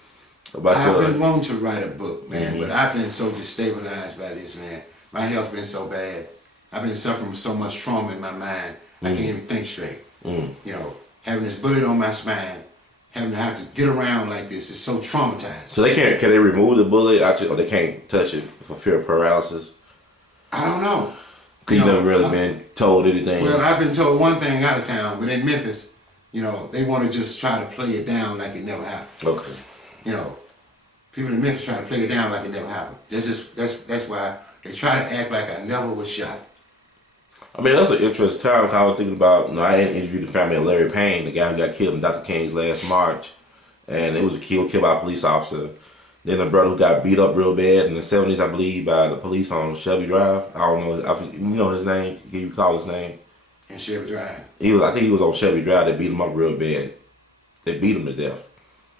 I've been wanting to write a book, man, but I've been so destabilized by this, man. My health's been so bad. I've been suffering from so much trauma in my mind. I can't even think straight. Having this bullet on my spine, having to have to get around like this is so traumatizing. So can they remove the bullet, or they can't touch it for fear of paralysis? I don't know. You've never really been told anything. Well, I've been told one thing out of town, but in Memphis, they want to just try to play it down like it never happened. Okay. People in Memphis try to play it down like it never happened. That's why they try to act like I never was shot. I mean, that's an interesting time. I was thinking about, I interviewed the family of Larry Payne, the guy who got killed in Dr. King's last March, and it was killed by a police officer. Then a brother who got beat up real bad in the 70s, I believe, by the police on Shelby Drive. I don't know. You know his name? Can you recall his name? In Shelby Drive? I think he was on Shelby Drive. They beat him up real bad. They beat him to death.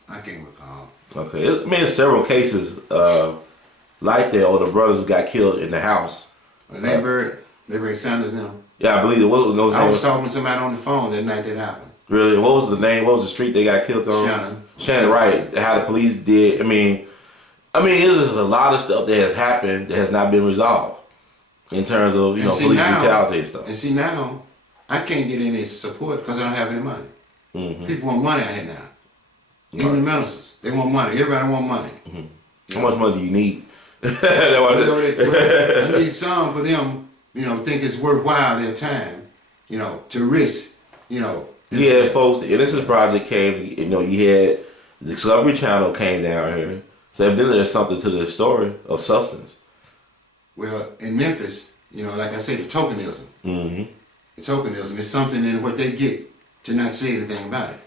I can't recall. Okay. There's several cases like that, or the brothers got killed in the house. They buried Sanders now. Yeah, I believe it. What was those I names? was talking to somebody on the phone that night that happened. Really? What was the name? What was the street they got killed on? Shannon, right. How the police did. I mean, there's a lot of stuff that has happened that has not been resolved in terms of, police brutality and stuff. And see, now, I can't get any support because I don't have any money. Mm-hmm. People want money out here now. Even the ministers, they want money. Everybody want money. Mm-hmm. How much money do you need? I need some for them, think it's worthwhile their time, to risk, Yeah, folks, the Innocence Project came, you had the Discovery Channel came down here. So evidently there's something to this story of substance. Well, in Memphis, like I said, the tokenism. Mm-hmm. The tokenism is something in what they get to not say anything about it.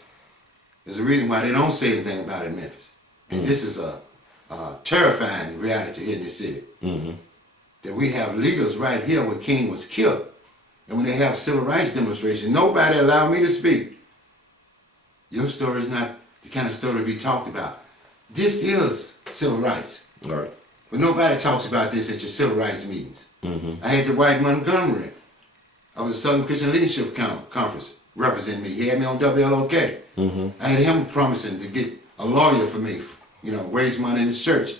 There's a reason why they don't say anything about it in Memphis. And this is a terrifying reality here in this city. Mm-hmm. That we have leaders right here where King was killed. And when they have civil rights demonstrations, nobody allowed me to speak. Your story is not the kind of story to be talked about. This is civil rights. All right. But nobody talks about this at your civil rights meetings. Mm-hmm. I had the White Montgomery of the Southern Christian Leadership Conference represent me. He had me on WLOK. Mm-hmm. I had him promising to get a lawyer for me, raise money in his church.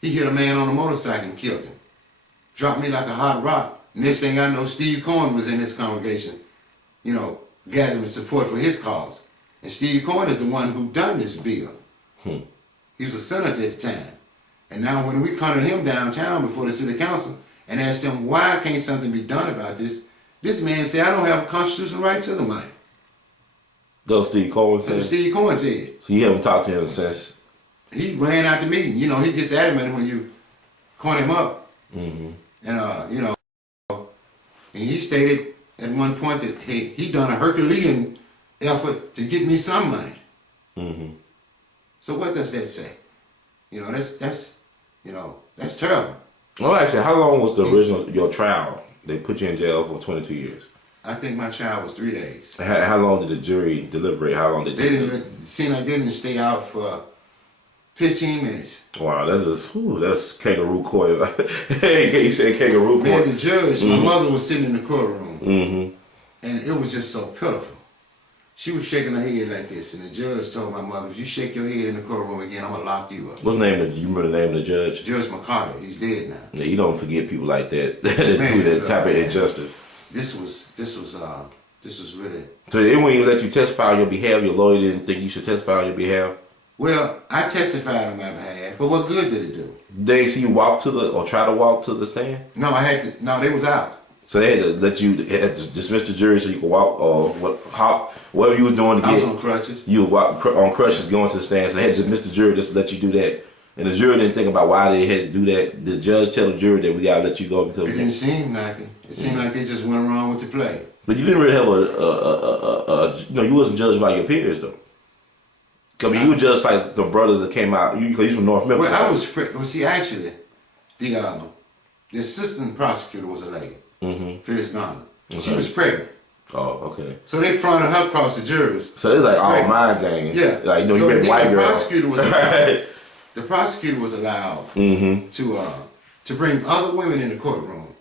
He hit a man on a motorcycle and killed him. Dropped me like a hot rock. Next thing I know, Steve Cohen was in this congregation, gathering support for his cause. And Steve Cohen is the one who done this bill. He was a senator at the time. And now when we cornered him downtown before the city council and asked him, why can't something be done about this? This man said, I don't have a constitutional right to the money. Those Steve Cohen That's what said? Steve Cohen said. So you haven't talked to him since? He ran out the meeting. He gets adamant when you corner him up. Mm-hmm. And, and he stated at one point that he done a Herculean effort to get me some money. Mm-hmm. So what does that say? That's terrible. Well, actually, how long was the original, your trial? They put you in jail for 22 years. I think my trial was 3 days. How long did the jury deliberate? How long did They didn't seem like they didn't stay out for 15 minutes. Wow, that's kangaroo court. You said kangaroo court. Man, the judge, my mother was sitting in the courtroom, Mm-hmm. and it was just so pitiful. She was shaking her head like this, and the judge told my mother, if you shake your head in the courtroom again, I'm going to lock you up. What's the name you remember the name of the judge? Judge McCarter, he's dead now. Yeah, you don't forget people like that that do that type of injustice. This was really. So they wouldn't even let you testify on your behalf. Your lawyer didn't think you should testify on your behalf. Well, I testified on my behalf, but what good did it do? They see you walk or try to walk to the stand. No, they was out. So they had to had to dismiss the jury so you could walk or whatever you was doing to get. I was on crutches. You would walk on crutches going to the stand. So they had to dismiss the jury just to let you do that. And the jury didn't think about why they had to do that. The judge tell the jury that we gotta let you go because it didn't seem like it. It seemed like they just went around with the play. But you didn't really have you wasn't judged by your peers though. I mean, you were just like the brothers that came out. Because you're from North Memphis. Well, see, actually, the assistant prosecutor was a lady, Phyllis Garner. Okay. She was pregnant. Oh, okay. So they fronted her across the jurors. So it's like all mind games. Yeah. Like, you so been white girl. The prosecutor was allowed to bring other women in the courtroom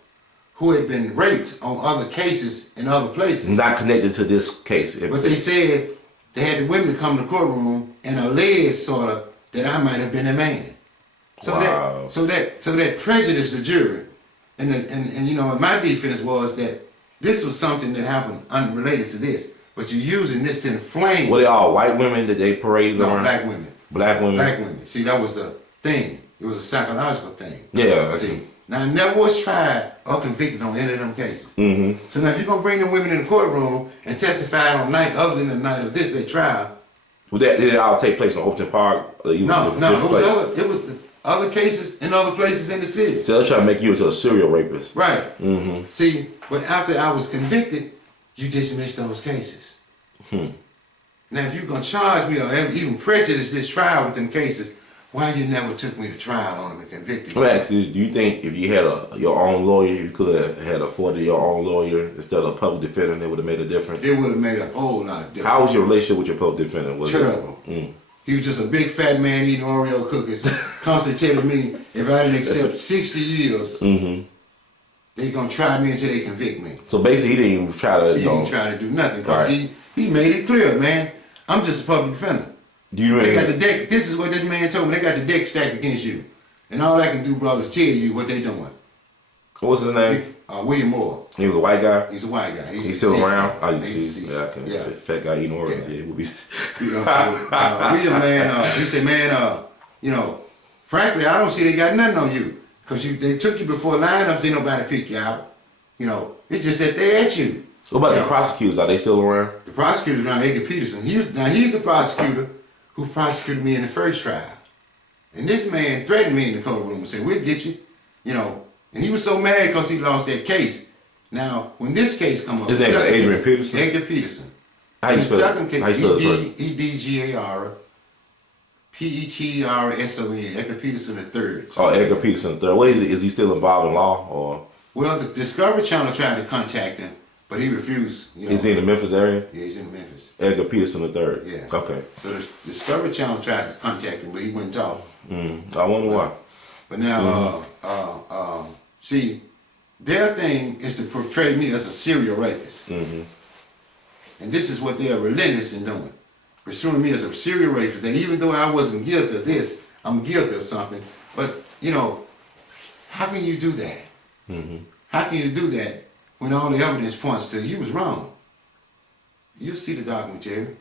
who had been raped on other cases in other places. Not connected to this case. But they said they had the women come to the courtroom and alleged sort of that I might have been a man. So wow. that prejudiced the jury. And my defense was that this was something that happened unrelated to this. But you're using this to inflame. Were they all white women that they paraded around? No, black women. Black women? Black women. See, that was the thing. It was a psychological thing. Yeah. See, now I never was tried or convicted on any of them cases. Mm-hmm. So now if you're going to bring them women in the courtroom and testify on night other than the night of this trial. Well, did it all take place in Overton Park? No, it was other cases in other places in the city. So they're trying to make you into a serial rapist. Right. Mm-hmm. See, but after I was convicted, you dismissed those cases. Now, if you're going to charge me or even prejudice this trial with them cases, why you never took me to trial on them and convicted me? Well, actually, do you think if you had your own lawyer, you could have had afforded your own lawyer instead of a public defender, it would have made a difference? It would have made a whole lot of difference. How was your relationship with your public defender? Was terrible. He was just a big fat man eating Oreo cookies, constantly telling me if I didn't accept 60 years, they gonna try me until they convict me. So basically, he didn't even try to. He didn't try to do nothing because he made it clear, man. I'm just a public defender. Do you really? They got the deck. This is what this man told me. They got the deck stacked against you, and all I can do, brother, is tell you what they doing. What's his name? William Moore. He was a white guy. He's a white guy. He's still around. I He's see. Yeah, I can. Fat guy eating Oreos. Yeah, it would be. William, man, he said, man, you know, frankly, I don't see they got nothing on you because they took you before lineups. Didn't nobody pick you out. You know, it's just that they at you. What about the prosecutors? Are they still around? The prosecutor's around, Edgar Peterson. He's the prosecutor who prosecuted me in the first trial. And this man threatened me in the courtroom and said, we'll get you. You know, and he was so mad because he lost that case. Now, when this case come up, his name is Adrian Peterson. Edgar Peterson. How you spell it? EDGAR PETRSON. Edgar Peterson III. Oh, Edgar Peterson III. What is it? Is he still involved in law or? Well, the Discovery Channel tried to contact him, but he refused. You know. Is he in the Memphis area? Yeah, he's in Memphis. Edgar Peterson III. Yeah. Okay. So the Discovery Channel tried to contact him, but he wouldn't talk. I wonder why. But now, see, their thing is to portray me as a serial rapist. And this is what they are relentless in doing. Pursuing me as a serial rapist. That even though I wasn't guilty of this, I'm guilty of something. But, you know, how can you do that? How can you do that when all the evidence points to you was wrong? You'll see the documentary.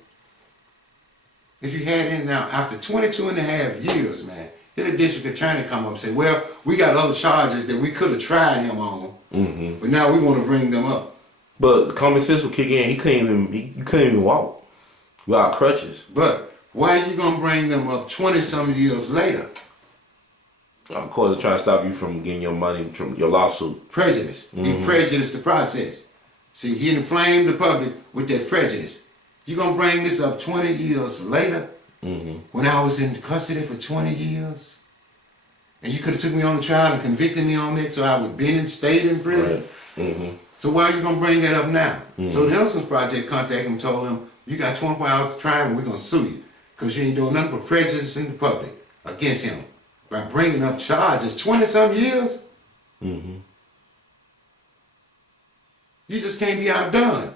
If you had in now, after 22 and a half years, man, here the district attorney come up and say, well, we got other charges that we could have tried him on, but now we want to bring them up. But common sense would kick in. He couldn't even walk without crutches. But why are you going to bring them up 20-some years later? Of course, they're trying to stop you from getting your money from your lawsuit. Prejudice. He prejudiced the process. See, he inflamed the public with that prejudice. You're going to bring this up 20 years later when I was in custody for 20 years? And you could have took me on the trial and convicted me on that so I would have been and stayed in prison? Right. So why are you going to bring that up now? So the Innocence Project contacted him and told him, you got 24 hours to try and we're going to sue you because you ain't doing nothing but prejudice in the public against him by bringing up charges 20-some years. You just can't be outdone.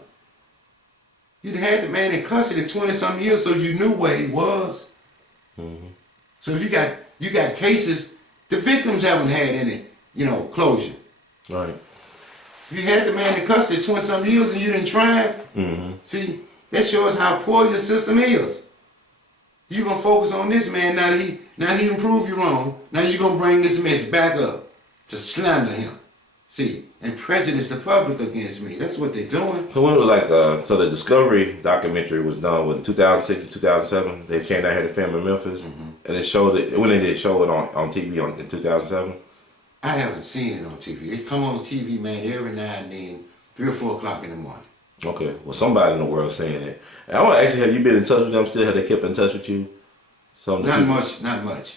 You'd had the man in custody 20-some years so you knew where he was. So if you got cases, the victims haven't had any, closure. Right. If you had the man in custody 20-some years and you didn't try him, see, that shows how poor your system is. You're gonna focus on this man now that he done proved you wrong. Now you're gonna bring this mess back up to slander him. See, and prejudice the public against me. That's what they're doing. So when it was so the Discovery documentary was done in 2006 and 2007. They came down here to film in Memphis, and it showed it when they did show it on TV in 2007. I haven't seen it on TV. They come on TV, man, every now and then, 3 or 4 o'clock in the morning. Okay, well, somebody in the world saying it. And I want to ask you, have you been in touch with them still? Have they kept in touch with you? Not much.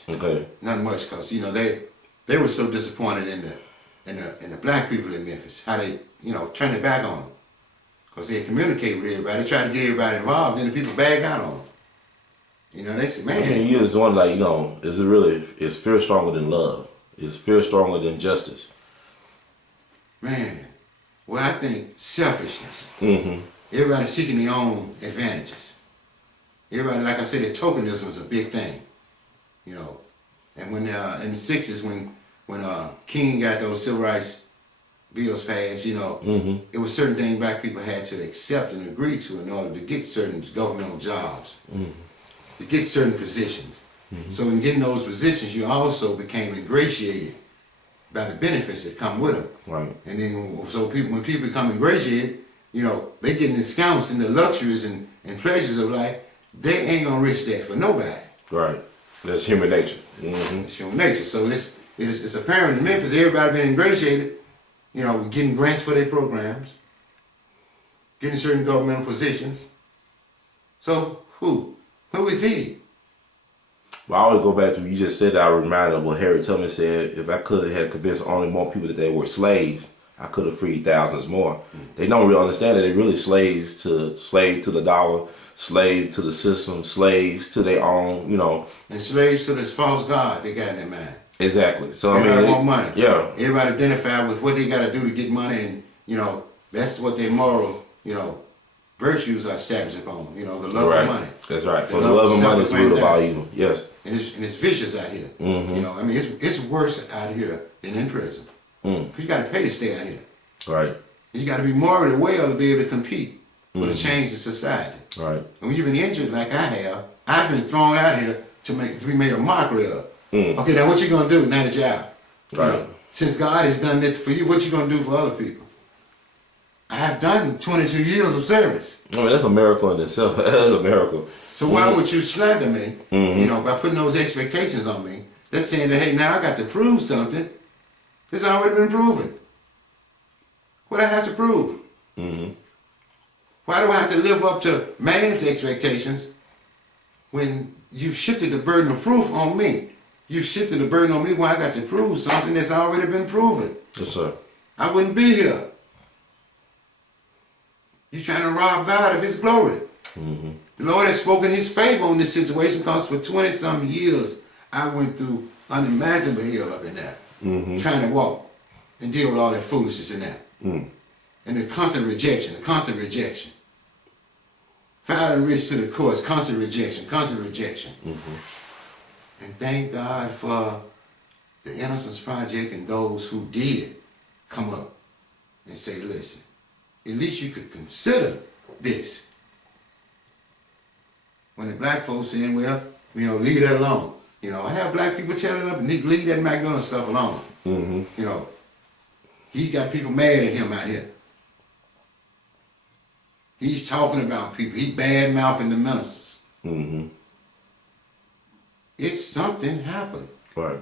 Okay. Not much, because they were so disappointed in the black people in Memphis, how they turned it back on them, because they communicate with everybody. They tried to get everybody involved, then the people bagged out on them. They said, man. I mean, you just wonder, is fear stronger than love? Is fear stronger than justice? Man, well, I think selfishness. Everybody seeking their own advantages. Everybody, like I said, the tokenism is a big thing. And when in the 60s, when King got those civil rights bills passed, it was certain things black people had to accept and agree to in order to get certain governmental jobs, to get certain positions. So in getting those positions, you also became ingratiated by the benefits that come with them. Right. And then, when people become ingratiated, they getting discounts and the luxuries and pleasures of life. They ain't gonna risk that for nobody. Right. That's human nature. It's human nature. So it's apparent in Memphis, everybody been ingratiated. We're getting grants for their programs, getting certain governmental positions. So who is he? Well, I always go back to you just said that. I reminded of what Harry Tubman said. If I could have convinced only more people that they were slaves, I could have freed thousands more. They don't really understand that they're really slave to the dollar, slave to the system, slaves to their own, you know. And slaves to this false God they got in their mind. Exactly. So Everybody want money. Yeah. Everybody identify with what they got to do to get money, and you know that's what their moral, you know, virtues are established upon. You know, the love of money. That's right. For the love of money is the root of all evil. Yes. And it's vicious out here. You know, I mean, it's worse out here than in prison. Because you got to pay to stay out here. Right. You got to be morally well to be able to compete with a change in society. Right. And when you've been injured like I have, I've been thrown out here to be made a mockery of. Okay, now what you gonna do now that you're out? Right. You know, since God has done that for you, what you gonna do for other people? I have done 22 years of service. I mean, that's a miracle in itself. That's a miracle. So why would you slander me, you know, by putting those expectations on me? That's saying that, hey, now I got to prove something. It's already been proven. What do I have to prove? Why do I have to live up to man's expectations when you've shifted the burden of proof on me? You've shifted the burden on me where I got to prove something that's already been proven. Yes, sir. I wouldn't be here. You're trying to rob God of his glory. The Lord has spoken his favor on this situation because for 20-some years I went through unimaginable hell up in there. Trying to walk and deal with all that foolishness in that. And the constant rejection, Filing rich to the courts, constant rejection. And thank God for the Innocence Project and those who did come up and say, listen, at least you could consider this. When the black folks saying, well, you know, leave that alone. You know, I have black people telling them, leave that McMillan stuff alone. You know, he's got people mad at him out here. He's talking about people. He bad-mouthing the ministers. It's something happened. Right.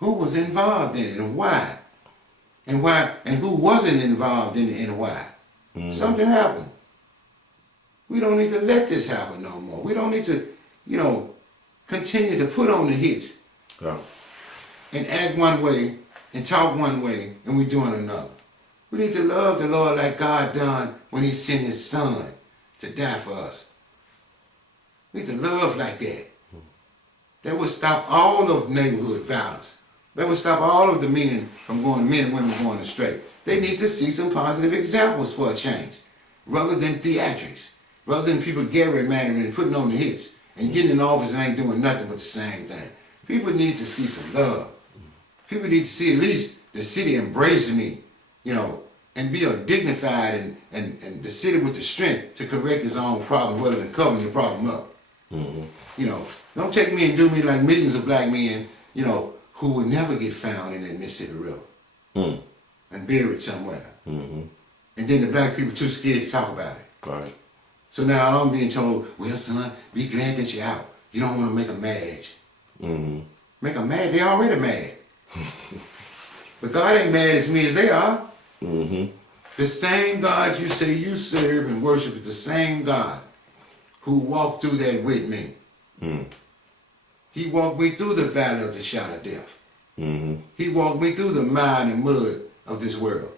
Who was involved in it and why? And why? And who wasn't involved in it and why? Something happened. We don't need to let this happen no more. We don't need to, you know, continue to put on the hits and act one way and talk one way and we're doing another. We need to love the Lord like God done when he sent his son to die for us. We need to love like that. That would stop all of neighborhood violence. That would stop all of the men and women going astray. They need to see some positive examples for a change, rather than theatrics, rather than people gerrymandering and putting on the hits and getting in office and ain't doing nothing but the same thing. People need to see some love. People need to see at least the city embrace me, you know, and be a dignified and the city with the strength to correct its own problem rather than covering the problem up. You know, don't take me and do me like millions of black men, you know, who would never get found in that Mississippi River and buried somewhere. And then the black people too scared to talk about it. Right. So now I'm being told, well, son, be glad that you're out. You don't want to make them mad at you. Make them mad? They already mad. But God ain't mad as me as they are. The same God you say you serve and worship is the same God who walked through that with me. He walked me through the valley of the shadow of death. He walked me through the mire and mud of this world.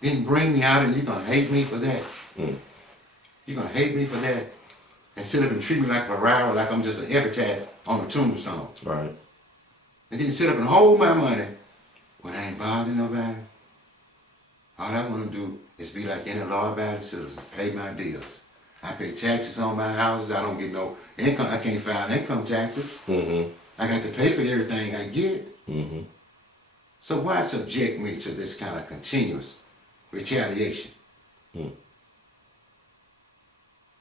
Then bring me out and you're going to hate me for that. You're going to hate me for that and sit up and treat me like a pariah, like I'm just an epitaph on a tombstone. Right. And then sit up and hold my money when I ain't bothering nobody. All I want to do is be like any law-abiding citizen, pay my bills. I pay taxes on my houses. I don't get no income. I can't file income taxes. I got to pay for everything I get. So why subject me to this kind of continuous retaliation?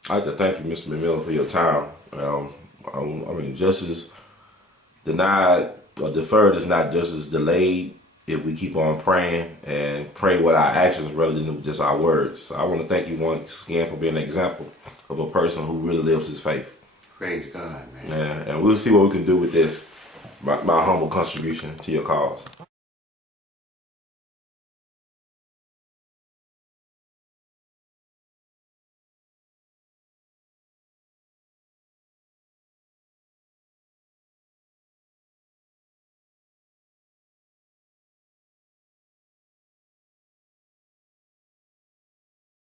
I'd like to thank you, Mr. McMillan, for your time. I mean, justice denied or deferred is not justice delayed if we keep on praying and pray with our actions rather than just our words. So I want to thank you once again for being an example of a person who really lives his faith. Praise God, man. Yeah, and we'll see what we can do with this, my humble contribution to your cause.